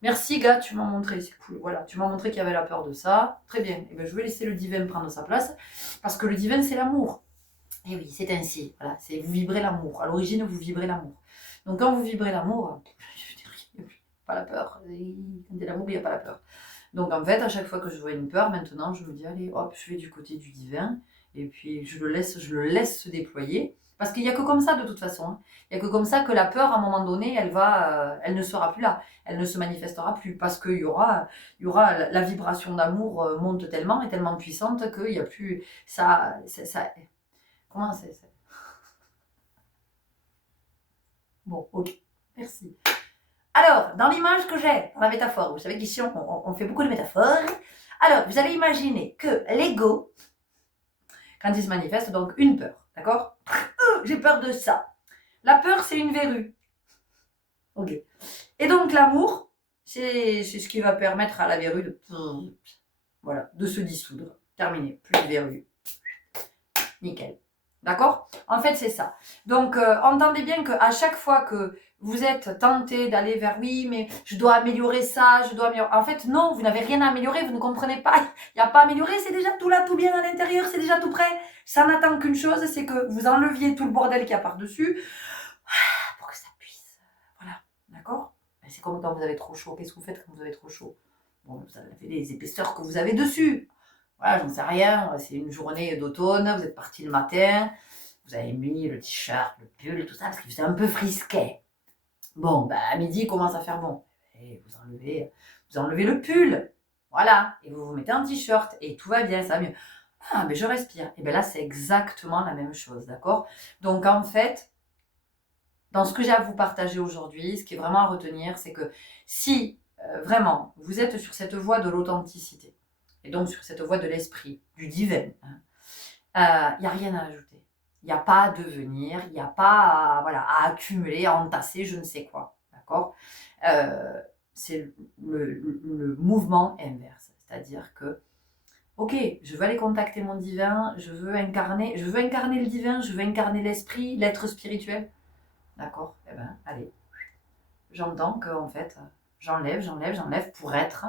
Merci, gars, tu m'as montré, c'est cool. Voilà, tu m'as montré qu'il y avait la peur de ça. Très bien. Et ben, je vais laisser le divin prendre sa place, parce que le divin, c'est l'amour. Et oui, c'est ainsi. Voilà, c'est vous vibrez l'amour. À l'origine, vous vibrez l'amour. Donc, quand vous vibrez l'amour, je dirais, pas la peur. Quand il y a l'amour, il n'y a pas la peur. Donc, en fait, à chaque fois que je vois une peur, maintenant, je me dis, allez, hop, je vais du côté du divin. Et puis, je le laisse se déployer. Parce qu'il n'y a que comme ça, de toute façon. Hein. Il n'y a que comme ça que la peur, à un moment donné, elle ne sera plus là. Elle ne se manifestera plus. Parce qu'il y aura la vibration d'amour monte tellement et tellement puissante qu'il n'y a plus... Comment c'est ça? Bon, ok. Merci. Alors, dans l'image que j'ai, dans la métaphore, vous savez qu'ici, on fait beaucoup de métaphores. Alors, vous allez imaginer que l'ego, quand il se manifeste, donc une peur, d'accord? J'ai peur de ça. La peur, c'est une verrue. Ok. Et donc, l'amour, c'est ce qui va permettre à la verrue de se dissoudre. Terminé. Plus de verrue. Nickel. D'accord? En fait, c'est ça. Donc, entendez bien qu'à chaque fois que vous êtes tenté d'aller vers oui, mais je dois améliorer ça, je dois améliorer. En fait, non, vous n'avez rien à améliorer, vous ne comprenez pas. Il n'y a pas à améliorer, c'est déjà tout là, tout bien à l'intérieur, c'est déjà tout prêt. Ça n'attend qu'une chose, c'est que vous enleviez tout le bordel qu'il y a par-dessus pour que ça puisse. Voilà. D'accord? C'est comme quand vous avez trop chaud. Qu'est-ce que vous faites quand vous avez trop chaud? Bon, vous avez les épaisseurs que vous avez dessus. Voilà, j'en sais rien, c'est une journée d'automne, vous êtes parti le matin, vous avez mis le t-shirt, le pull, tout ça, parce qu'il faisait un peu frisquet. Bon, ben à midi, il commence à faire bon. Et vous enlevez le pull, voilà, et vous mettez un t-shirt, et tout va bien, ça va mieux. Ah, mais je respire. Et bien là, c'est exactement la même chose, d'accord? Donc en fait, dans ce que j'ai à vous partager aujourd'hui, ce qui est vraiment à retenir, c'est que si vraiment vous êtes sur cette voie de l'authenticité, et donc sur cette voie de l'esprit, du divin, il n'y a rien à ajouter. Il n'y a pas à devenir, il n'y a pas à accumuler, à entasser, je ne sais quoi. D'accord? C'est le mouvement inverse. C'est-à-dire que, ok, je veux aller contacter mon divin, je veux incarner le divin, je veux incarner l'esprit, l'être spirituel. D'accord? Eh bien, allez. J'entends que, en fait, j'enlève pour être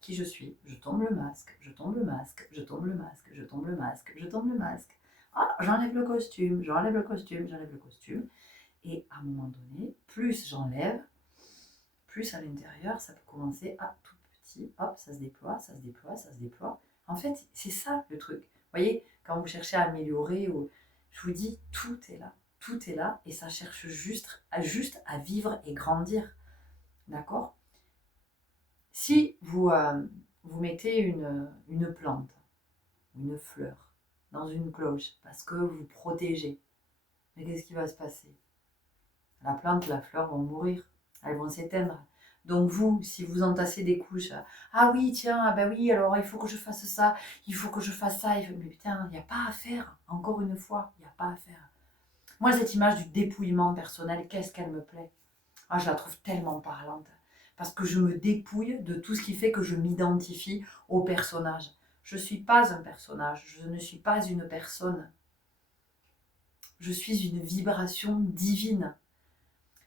qui je suis. Je tombe le masque, je tombe le masque, je tombe le masque, je tombe le masque, je tombe le masque. Ah, j'enlève le costume, j'enlève le costume, j'enlève le costume. Et à un moment donné, plus j'enlève, plus à l'intérieur, ça peut commencer à tout petit. Hop, ça se déploie, ça se déploie, ça se déploie. En fait, c'est ça le truc. Vous voyez, quand vous cherchez à améliorer, je vous dis, tout est là. Tout est là et ça cherche juste à vivre et grandir. D'accord? Si vous mettez une plante, une fleur, dans une cloche, parce que vous protégez, mais qu'est-ce qui va se passer? La plante, la fleur vont mourir, elles vont s'éteindre. Donc vous, si vous entassez des couches, ah oui, tiens, ah ben oui, alors il faut que je fasse ça, il faut que je fasse ça, mais putain, il n'y a pas à faire, encore une fois, il n'y a pas à faire. Moi, cette image du dépouillement personnel, qu'est-ce qu'elle me plaît? Ah, je la trouve tellement parlante. Parce que je me dépouille de tout ce qui fait que je m'identifie au personnage. Je ne suis pas un personnage, je ne suis pas une personne. Je suis une vibration divine.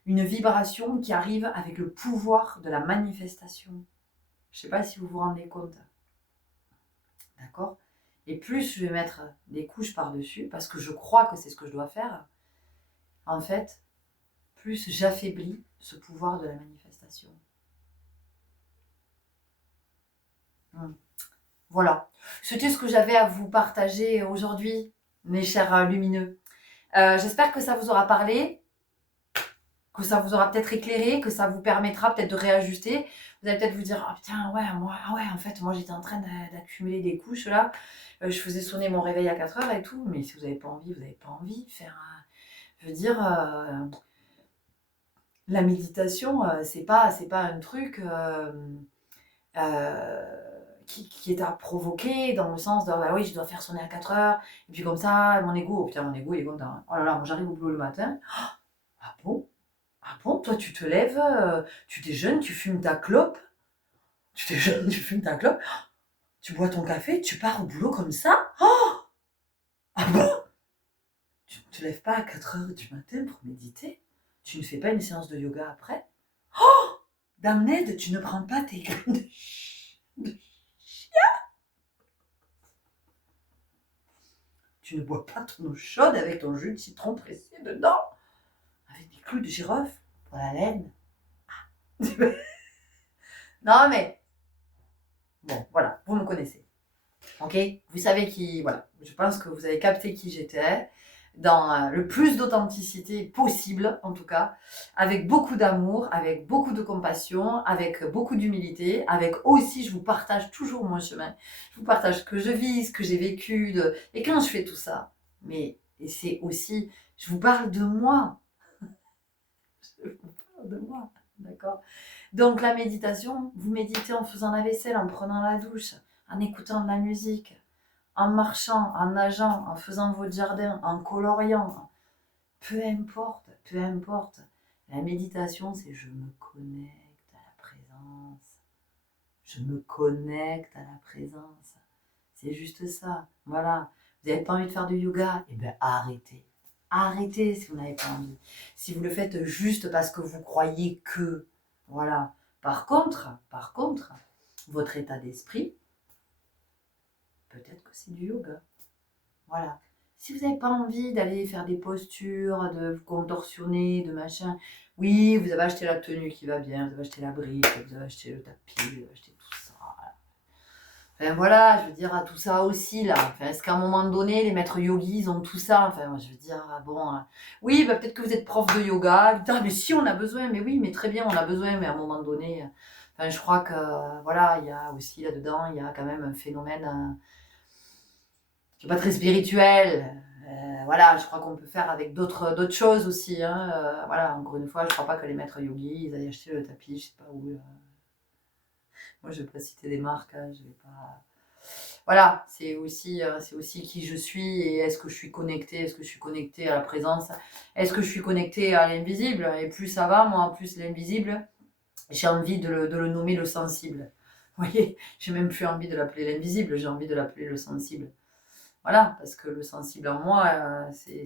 Une vibration qui arrive avec le pouvoir de la manifestation. Je ne sais pas si vous vous rendez compte. D'accord? Et plus je vais mettre des couches par-dessus, parce que je crois que c'est ce que je dois faire, en fait, plus j'affaiblis ce pouvoir de la manifestation. Voilà, c'était ce que j'avais à vous partager aujourd'hui, mes chers lumineux. J'espère que ça vous aura parlé, que ça vous aura peut-être éclairé, que ça vous permettra peut-être de réajuster. Vous allez peut-être vous dire, ah putain, ouais, en fait, moi j'étais en train d'accumuler des couches là. Je faisais sonner mon réveil à 4 heures et tout, mais si vous n'avez pas envie, vous n'avez pas envie. Je veux dire, la méditation, c'est pas un truc qui est à provoquer dans le sens de bah oui, je dois faire sonner à 4 heures, et puis comme ça, mon ego, oh putain, mon ego il est content. Oh là là, moi j'arrive au boulot le matin. Ah bon? Ah bon? Toi tu te lèves, tu déjeunes, tu fumes ta clope, tu déjeunes, tu fumes ta clope, tu bois ton café, tu pars au boulot comme ça? Oh! Ah bon? Tu ne te lèves pas à 4 heures du matin pour méditer? Tu ne fais pas une séance de yoga après? Oh! Dame Ned, tu ne prends pas tes graines de tu ne bois pas ton eau chaude avec ton jus de citron pressé dedans, avec des clous de girofle pour la laine. Non mais, bon, voilà, vous me connaissez. Ok? Vous savez qui, voilà, je pense que vous avez capté qui j'étais, dans le plus d'authenticité possible, en tout cas, avec beaucoup d'amour, avec beaucoup de compassion, avec beaucoup d'humilité, avec aussi, je vous partage toujours mon chemin, je vous partage ce que je vis, ce que j'ai vécu, et quand je fais tout ça, mais et c'est aussi, je vous parle de moi, je vous parle de moi, d'accord? Donc la méditation, vous méditez en faisant la vaisselle, en prenant la douche, en écoutant de la musique, en marchant, en nageant, en faisant votre jardin, en coloriant, peu importe, peu importe. La méditation, c'est je me connecte à la présence. Je me connecte à la présence. C'est juste ça. Voilà. Vous n'avez pas envie de faire du yoga? Eh bien, arrêtez. Arrêtez si vous n'avez pas envie. Si vous le faites juste parce que vous croyez que. Voilà. Par contre, votre état d'esprit, peut-être que c'est du yoga. Voilà. Si vous n'avez pas envie d'aller faire des postures, de vous contorsionner, de machin, oui, vous avez acheté la tenue qui va bien, vous avez acheté la brique, vous avez acheté le tapis, vous avez acheté tout ça. Enfin voilà, je veux dire, tout ça aussi là. Enfin, est-ce qu'à un moment donné, les maîtres yogis, ils ont tout ça? Enfin, moi, je veux dire, bon, oui, bah, peut-être que vous êtes prof de yoga. Putain, mais si on a besoin, mais oui, mais très bien, on a besoin, mais à un moment donné, enfin, je crois que voilà, il y a aussi là-dedans, il y a quand même un phénomène qui n'est pas très spirituel. Voilà, je crois qu'on peut faire avec d'autres choses aussi. Hein. Voilà, encore une fois, je ne crois pas que les maîtres yogis, ils aillent acheter le tapis, je ne sais pas où. Moi, je ne vais pas citer des marques, hein, je vais pas. Voilà, c'est aussi qui je suis et est-ce que je suis connectée, est-ce que je suis connectée à la présence, est-ce que je suis connectée à l'invisible, et plus ça va, moi, plus l'invisible, j'ai envie de le nommer le sensible. Vous voyez, j'ai même plus envie de l'appeler l'invisible, j'ai envie de l'appeler le sensible. Voilà, parce que le sensible en moi, c'est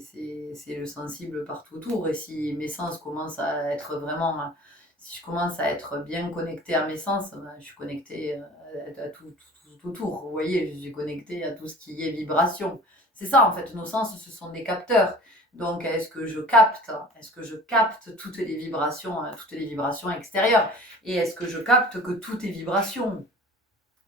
le sensible partout autour. Et si mes sens commencent à être vraiment Si je commence à être bien connectée à mes sens, ben, je suis connectée à tout autour. Vous voyez, je suis connectée à tout ce qui est vibration. C'est ça, en fait, nos sens, ce sont des capteurs. Donc, est-ce que je capte toutes les vibrations extérieures? Et est-ce que je capte que tout est vibration?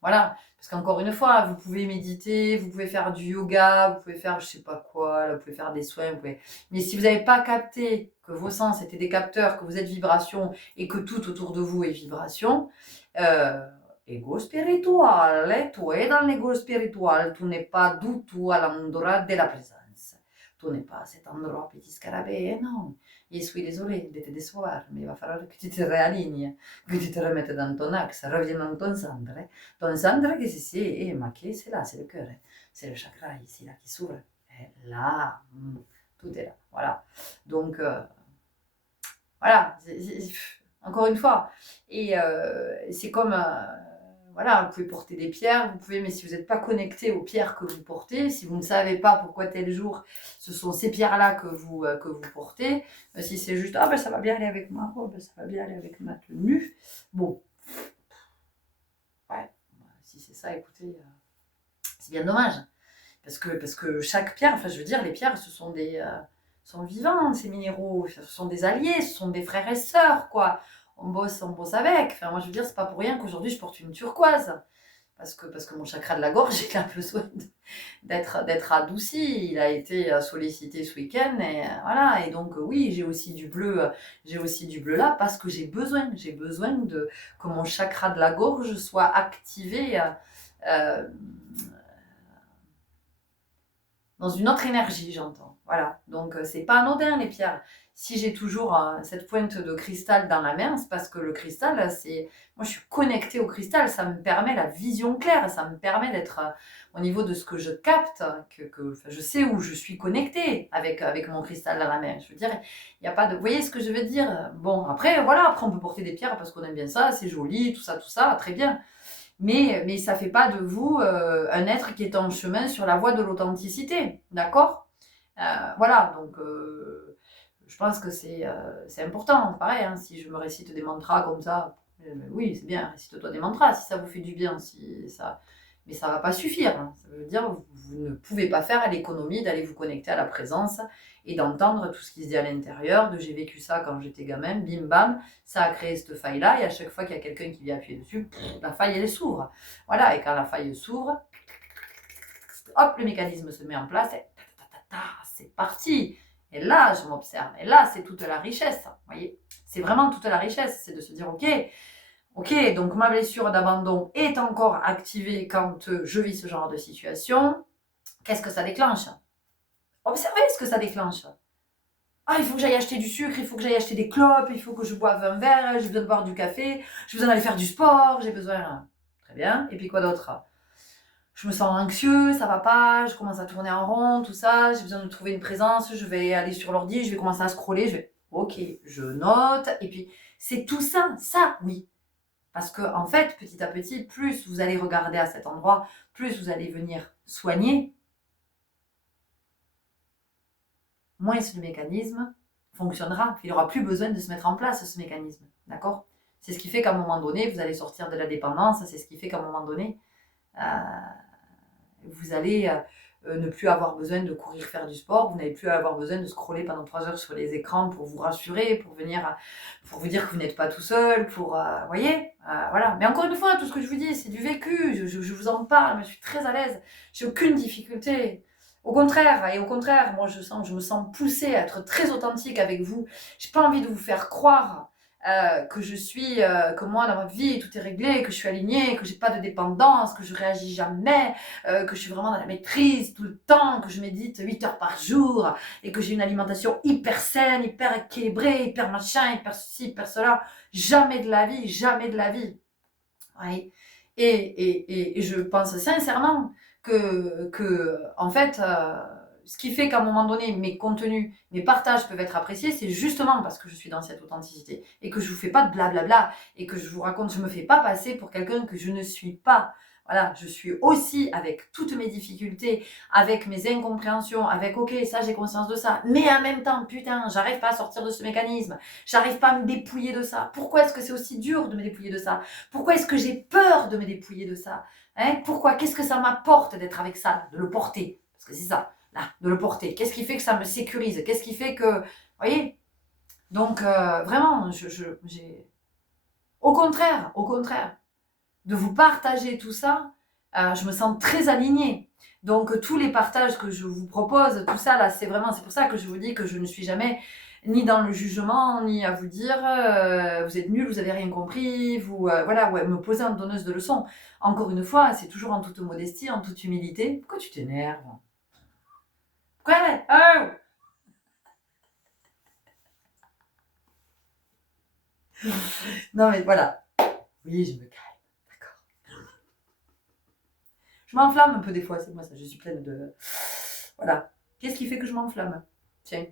Voilà, parce qu'encore une fois, vous pouvez méditer, vous pouvez faire du yoga, vous pouvez faire je sais pas quoi, là, vous pouvez faire des soins, vous pouvez... Mais si vous n'avez pas capté que vos sens étaient des capteurs, que vous êtes vibration et que tout autour de vous est vibration, euh, ego spirituale, tu es dans l'ego spiritual, tu n'es pas du tout à l'endroit de la présence. Tu n'es pas à cet endroit, petit scarabée, non. Je suis désolée de te décevoir, mais il va falloir que tu te réalignes, que tu te remettes dans ton axe, reviens dans ton centre. Ton centre, qu'est-ce que c'est? Ma clé, c'est là, c'est le cœur. C'est le chakra ici, là, qui s'ouvre. Et là, tout est là. Voilà. Donc, voilà. Encore une fois. Et c'est comme... voilà, vous pouvez porter des pierres, vous pouvez, mais si vous n'êtes pas connecté aux pierres que vous portez, si vous ne savez pas pourquoi tel jour, ce sont ces pierres-là que vous portez, si c'est juste, ah ben ça va bien aller avec ma robe, ça va bien aller avec ma tenue, bon, ouais, si c'est ça, écoutez, c'est bien dommage. Parce que chaque pierre, enfin je veux dire, les pierres, ce sont sont vivants, ces minéraux, ce sont des alliés, ce sont des frères et sœurs, quoi. On bosse avec. Enfin, moi je veux dire, c'est pas pour rien qu'aujourd'hui je porte une turquoise. Parce que mon chakra de la gorge, il a besoin d'être adouci. Il a été sollicité ce week-end, et voilà. Et donc, oui, j'ai aussi du bleu, là, parce que j'ai besoin que mon chakra de la gorge soit activé euh, dans une autre énergie, j'entends. Voilà. Donc, c'est pas anodin, les pierres. Si j'ai toujours cette pointe de cristal dans la main, c'est parce que le cristal, c'est... Moi, je suis connectée au cristal. Ça me permet la vision claire. Ça me permet d'être au niveau de ce que je capte, enfin, je sais où je suis connectée avec mon cristal dans la main. Je veux dire, il n'y a pas de... Vous voyez ce que je veux dire? Bon, après, voilà. Après, on peut porter des pierres parce qu'on aime bien ça. C'est joli, tout ça, très bien. Mais ça ne fait pas de vous un être qui est en chemin sur la voie de l'authenticité, d'accord? Voilà, donc je pense que c'est important. Pareil, hein, si je me récite des mantras comme ça, oui, c'est bien, récite-toi des mantras si ça vous fait du bien, mais ça ne va pas suffire. Hein. Ça veut dire que vous ne pouvez pas faire à l'économie d'aller vous connecter à la présence et d'entendre tout ce qui se dit à l'intérieur, de j'ai vécu ça quand j'étais gamin, bim bam, ça a créé cette faille-là, et à chaque fois qu'il y a quelqu'un qui vient appuyer dessus, la faille, elle s'ouvre. Voilà, et quand la faille s'ouvre, hop, le mécanisme se met en place, et c'est parti. Et là, je m'observe, et là, c'est toute la richesse, vous voyez. C'est vraiment toute la richesse, c'est de se dire, ok, donc ma blessure d'abandon est encore activée quand je vis ce genre de situation. Qu'est-ce que ça déclenche? Observez ce que ça déclenche. Ah, il faut que j'aille acheter du sucre, il faut que j'aille acheter des clopes, il faut que je boive un verre, j'ai besoin de boire du café, j'ai besoin d'aller faire du sport, j'ai besoin... Très bien. Et puis quoi d'autre? Je me sens anxieux, ça va pas, je commence à tourner en rond, tout ça, j'ai besoin de trouver une présence, je vais aller sur l'ordi, je vais commencer à scroller, ok, je note, et puis c'est tout ça, oui. Parce que, en fait, petit à petit, plus vous allez regarder à cet endroit, plus vous allez venir soigner, moins le mécanisme fonctionnera. Il n'aura plus besoin de se mettre en place, ce mécanisme. D'accord? C'est ce qui fait qu'à un moment donné, vous allez sortir de la dépendance. C'est ce qui fait qu'à un moment donné, vous allez ne plus avoir besoin de courir faire du sport. Vous n'allez plus avoir besoin de scroller pendant 3 heures sur les écrans pour vous rassurer, pour vous dire que vous n'êtes pas tout seul, voyez, voilà. Mais encore une fois, tout ce que je vous dis, c'est du vécu. Je vous en parle, mais je suis très à l'aise. J'ai aucune difficulté. Au contraire, moi je me sens poussée à être très authentique avec vous. J'ai pas envie de vous faire croire que moi dans ma vie tout est réglé, que je suis alignée, que j'ai pas de dépendance, que je réagis jamais, que je suis vraiment dans la maîtrise tout le temps, que je médite 8 heures par jour et que j'ai une alimentation hyper saine, hyper équilibrée, hyper machin, hyper ceci, hyper cela. Jamais de la vie, jamais de la vie. Ouais. Et je pense sincèrement que en fait, ce qui fait qu'à un moment donné, mes contenus, mes partages peuvent être appréciés, c'est justement parce que je suis dans cette authenticité et que je vous fais pas de blablabla et que je vous raconte, je me fais pas passer pour quelqu'un que je ne suis pas. Voilà, je suis aussi avec toutes mes difficultés, avec mes incompréhensions, avec ok, ça j'ai conscience de ça, mais en même temps, putain, j'arrive pas à sortir de ce mécanisme, j'arrive pas à me dépouiller de ça. Pourquoi est-ce que c'est aussi dur de me dépouiller de ça? Pourquoi est-ce que j'ai peur de me dépouiller de ça? Hein? Pourquoi? Qu'est-ce que ça m'apporte d'être avec ça, de le porter? Parce que c'est ça, là, de le porter. Qu'est-ce qui fait que ça me sécurise? Qu'est-ce qui fait que, vous voyez? Donc vraiment, j'ai au contraire de vous partager tout ça, je me sens très alignée. Donc tous les partages que je vous propose, tout ça là, c'est pour ça que je vous dis que je ne suis jamais ni dans le jugement, ni à vous dire vous êtes nul, vous avez rien compris, vous voilà, ouais, me poser en donneuse de leçons. Encore une fois, c'est toujours en toute modestie, en toute humilité. Pourquoi tu t'énerves? Pourquoi? Oh. Non mais voilà. Oui, je me calme. D'accord. Je m'enflamme un peu des fois, c'est moi ça. Je suis pleine de... Voilà. Qu'est-ce qui fait que je m'enflamme? Tiens.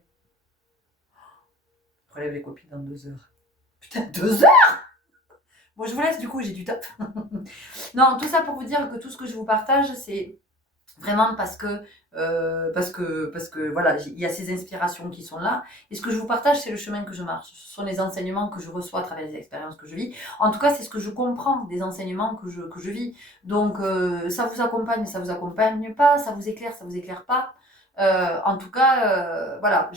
Je relève les copines dans 2 heures. Putain, 2 heures? Bon, je vous laisse, du coup, j'ai du taf. Non, tout ça pour vous dire que tout ce que je vous partage, c'est vraiment parce que voilà, il y a ces inspirations qui sont là. Et ce que je vous partage, c'est le chemin que je marche. Ce sont les enseignements que je reçois à travers les expériences que je vis. En tout cas, c'est ce que je comprends des enseignements que je vis. Donc, ça vous accompagne pas, ça vous éclaire pas. En tout cas, voilà,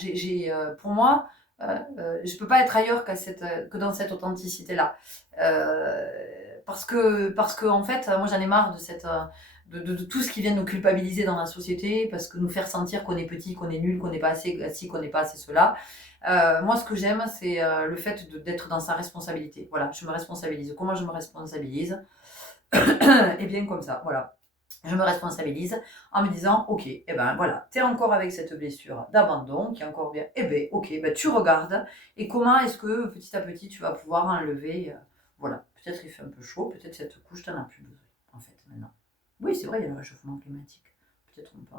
pour moi, je peux pas être ailleurs que dans cette authenticité-là. Parce que en fait, moi j'en ai marre de de tout ce qui vient nous culpabiliser dans la société, parce que nous faire sentir qu'on est petit, qu'on est nul, qu'on n'est pas assez ci, qu'on n'est pas assez cela. Moi, ce que j'aime, c'est le fait d'être dans sa responsabilité. Voilà, je me responsabilise. Comment je me responsabilise? Et bien comme ça, voilà. Je me responsabilise en me disant, ok, eh ben voilà, tu es encore avec cette blessure d'abandon qui est encore bien, eh ben ok, ben tu regardes et comment est-ce que petit à petit tu vas pouvoir enlever, voilà, peut-être il fait un peu chaud, peut-être cette couche t'en as plus besoin en fait maintenant. Oui, c'est vrai, il y a le réchauffement climatique. Peut-être on peut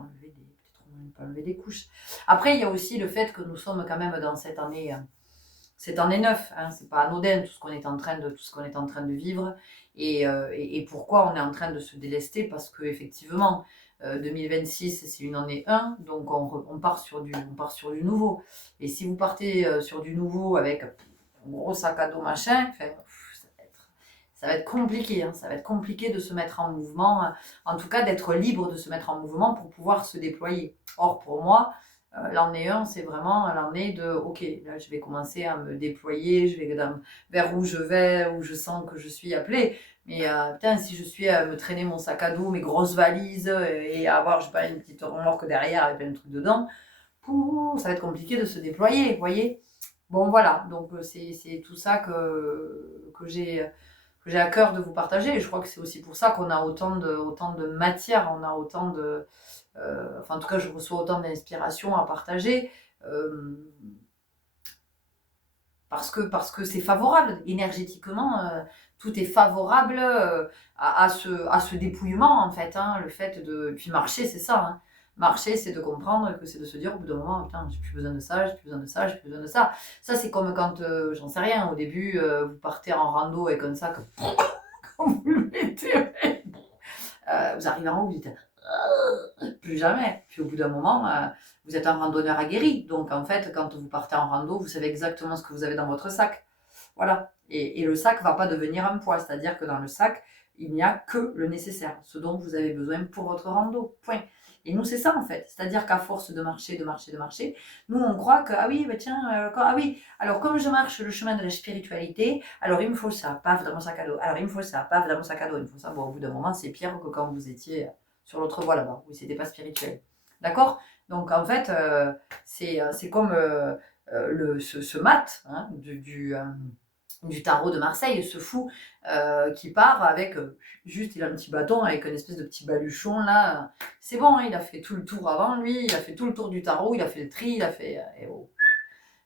enlever des couches. Après, il y a aussi le fait que nous sommes quand même dans cette année 9, hein, c'est pas anodin tout ce qu'on est en train de vivre et pourquoi on est en train de se délester parce que effectivement 2026 c'est une année 1 donc on part sur du nouveau et si vous partez sur du nouveau avec un gros sac à dos machin, enfin, ça va être compliqué, hein, ça va être compliqué de se mettre en mouvement, en tout cas d'être libre de se mettre en mouvement pour pouvoir se déployer. Or pour moi, l'année 1, c'est vraiment l'année de ok, là je vais commencer à me déployer, je vais vers où je vais, où je sens que je suis appelée. Mais putain, si je suis à me traîner mon sac à dos, mes grosses valises et avoir, je sais pas, une petite remorque derrière avec plein de trucs dedans, ça va être compliqué de se déployer, vous voyez. Bon voilà, donc c'est tout ça que j'ai à cœur de vous partager. Et je crois que c'est aussi pour ça qu'on a autant de matière, on a autant de... enfin, en tout cas, je reçois autant d'inspiration à partager. Parce que c'est favorable, énergétiquement, tout est favorable à ce dépouillement, en fait. Hein, le fait de... Puis marcher, c'est ça. Hein. Marcher, c'est de comprendre que c'est de se dire au bout d'un moment, putain, j'ai plus besoin de ça, j'ai plus besoin de ça, j'ai plus besoin de ça. Ça, c'est comme quand, j'en sais rien, au début, vous partez en rando et comme ça, quand vous le mettez, vous arrivez en haut, vous dites plus jamais. Puis au bout d'un moment, vous êtes un randonneur aguerri. Donc en fait, quand vous partez en rando, vous savez exactement ce que vous avez dans votre sac. Voilà. Et le sac ne va pas devenir un poids. C'est-à-dire que dans le sac, il n'y a que le nécessaire, ce dont vous avez besoin pour votre rando. Point. Et nous, c'est ça en fait. C'est-à-dire qu'à force de marcher, nous, on croit que, ah oui, bah tiens, ah oui, alors comme je marche le chemin de la spiritualité, alors il me faut ça, paf, dans mon sac à dos. Alors il me faut ça, paf, dans mon sac à dos. Il me faut ça. Bon, au bout d'un moment, c'est pire que quand vous étiez sur l'autre voie là-bas, où c'était pas spirituel. D'accord? Donc en fait, c'est comme ce mat hein, du tarot de Marseille, ce fou qui part avec juste, il a un petit bâton avec une espèce de petit baluchon là. C'est bon, hein, il a fait tout le tour avant lui, il a fait tout le tour du tarot, il a fait le tri, il a fait.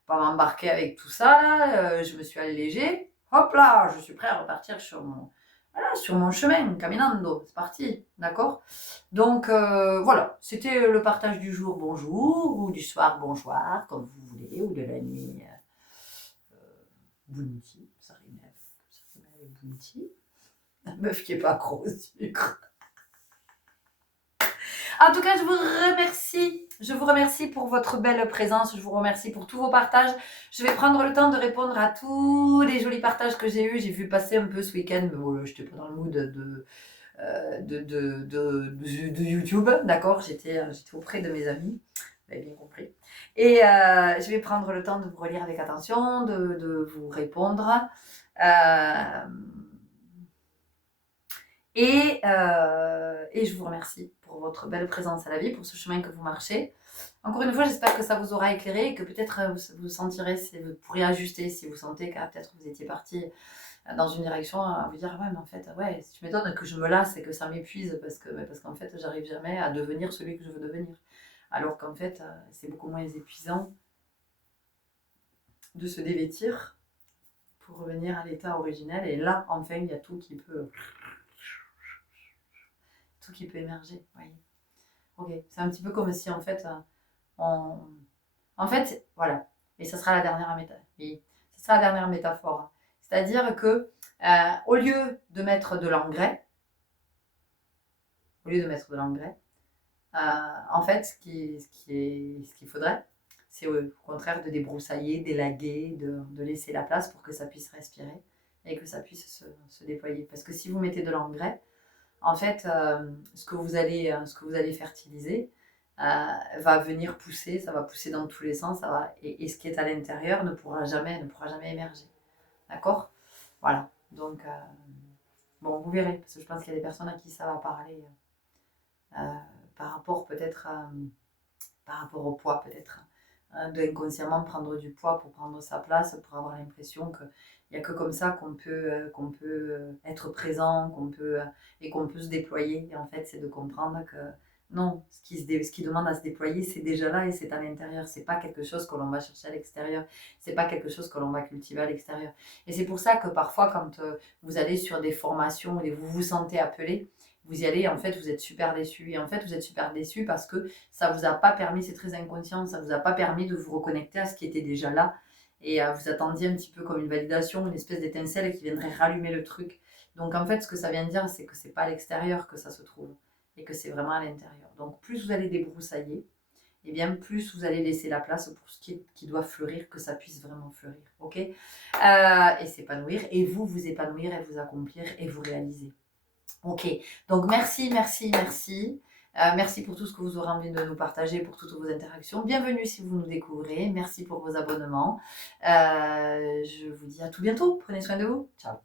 Pas m'embarquer avec tout ça là, je me suis allégée. Hop là, je suis prêt à repartir sur mon chemin, caminando, c'est parti, d'accord? Donc voilà, c'était le partage du jour, bonjour, ou du soir, bonsoir, comme vous voulez, ou de la nuit, bounty, ça rime avec bounty. La meuf qui est pas accro au sucre. En tout cas, je vous remercie. Je vous remercie pour votre belle présence. Je vous remercie pour tous vos partages. Je vais prendre le temps de répondre à tous les jolis partages que j'ai eus. J'ai vu passer un peu ce week-end, mais bon, je n'étais pas dans le mood de YouTube. D'accord, j'étais auprès de mes amis. Vous avez bien compris. Et je vais prendre le temps de vous relire avec attention, de vous répondre. Et je vous remercie pour votre belle présence à la vie, pour ce chemin que vous marchez. Encore une fois, j'espère que ça vous aura éclairé et que peut-être vous sentirez, si vous pourrez ajuster si vous sentez que peut-être vous étiez parti dans une direction à vous dire ouais mais en fait ouais si tu m'étonnes que je me lasse et que ça m'épuise parce qu'en fait j'arrive jamais à devenir celui que je veux devenir. Alors qu'en fait c'est beaucoup moins épuisant de se dévêtir pour revenir à l'état originel et là enfin il y a tout qui peut émerger. Voyez. Ok, c'est un petit peu comme si en fait on... En fait, voilà, et ça sera la dernière métaphore. Oui, ça sera la dernière métaphore. C'est-à-dire que au lieu de mettre de l'engrais, en fait, ce qu'il faudrait, c'est au contraire de débroussailler, d'élaguer, de laisser la place pour que ça puisse respirer et que ça puisse se déployer. Parce que si vous mettez de l'engrais, en fait, ce que vous allez fertiliser va venir pousser, ça va pousser dans tous les sens, et ce qui est à l'intérieur ne pourra jamais émerger. D'accord? Voilà. Donc, bon, vous verrez, parce que je pense qu'il y a des personnes à qui ça va parler par rapport peut-être par rapport au poids, peut-être. D'inconsciemment prendre du poids pour prendre sa place, pour avoir l'impression qu'il n'y a que comme ça qu'on peut être présent, et qu'on peut se déployer. Et en fait, c'est de comprendre que non, ce qui demande à se déployer, c'est déjà là et c'est à l'intérieur. C'est pas quelque chose que l'on va chercher à l'extérieur. C'est pas quelque chose que l'on va cultiver à l'extérieur. Et c'est pour ça que parfois, quand vous allez sur des formations et vous vous sentez appelé, vous y allez, en fait, vous êtes super déçu. Et en fait, vous êtes super déçu parce que ça vous a pas permis, c'est très inconscient, ça vous a pas permis de vous reconnecter à ce qui était déjà là. Et vous attendiez un petit peu comme une validation, une espèce d'étincelle qui viendrait rallumer le truc. Donc en fait, ce que ça vient dire, c'est que c'est pas à l'extérieur que ça se trouve et que c'est vraiment à l'intérieur. Donc plus vous allez débroussailler, et bien plus vous allez laisser la place pour ce qui doit fleurir, que ça puisse vraiment fleurir. Ok, et s'épanouir, et vous épanouir et vous accomplir et vous réaliser. Ok, donc merci, merci, merci. Merci pour tout ce que vous aurez envie de nous partager, pour toutes vos interactions. Bienvenue si vous nous découvrez. Merci pour vos abonnements. Je vous dis à tout bientôt. Prenez soin de vous. Ciao.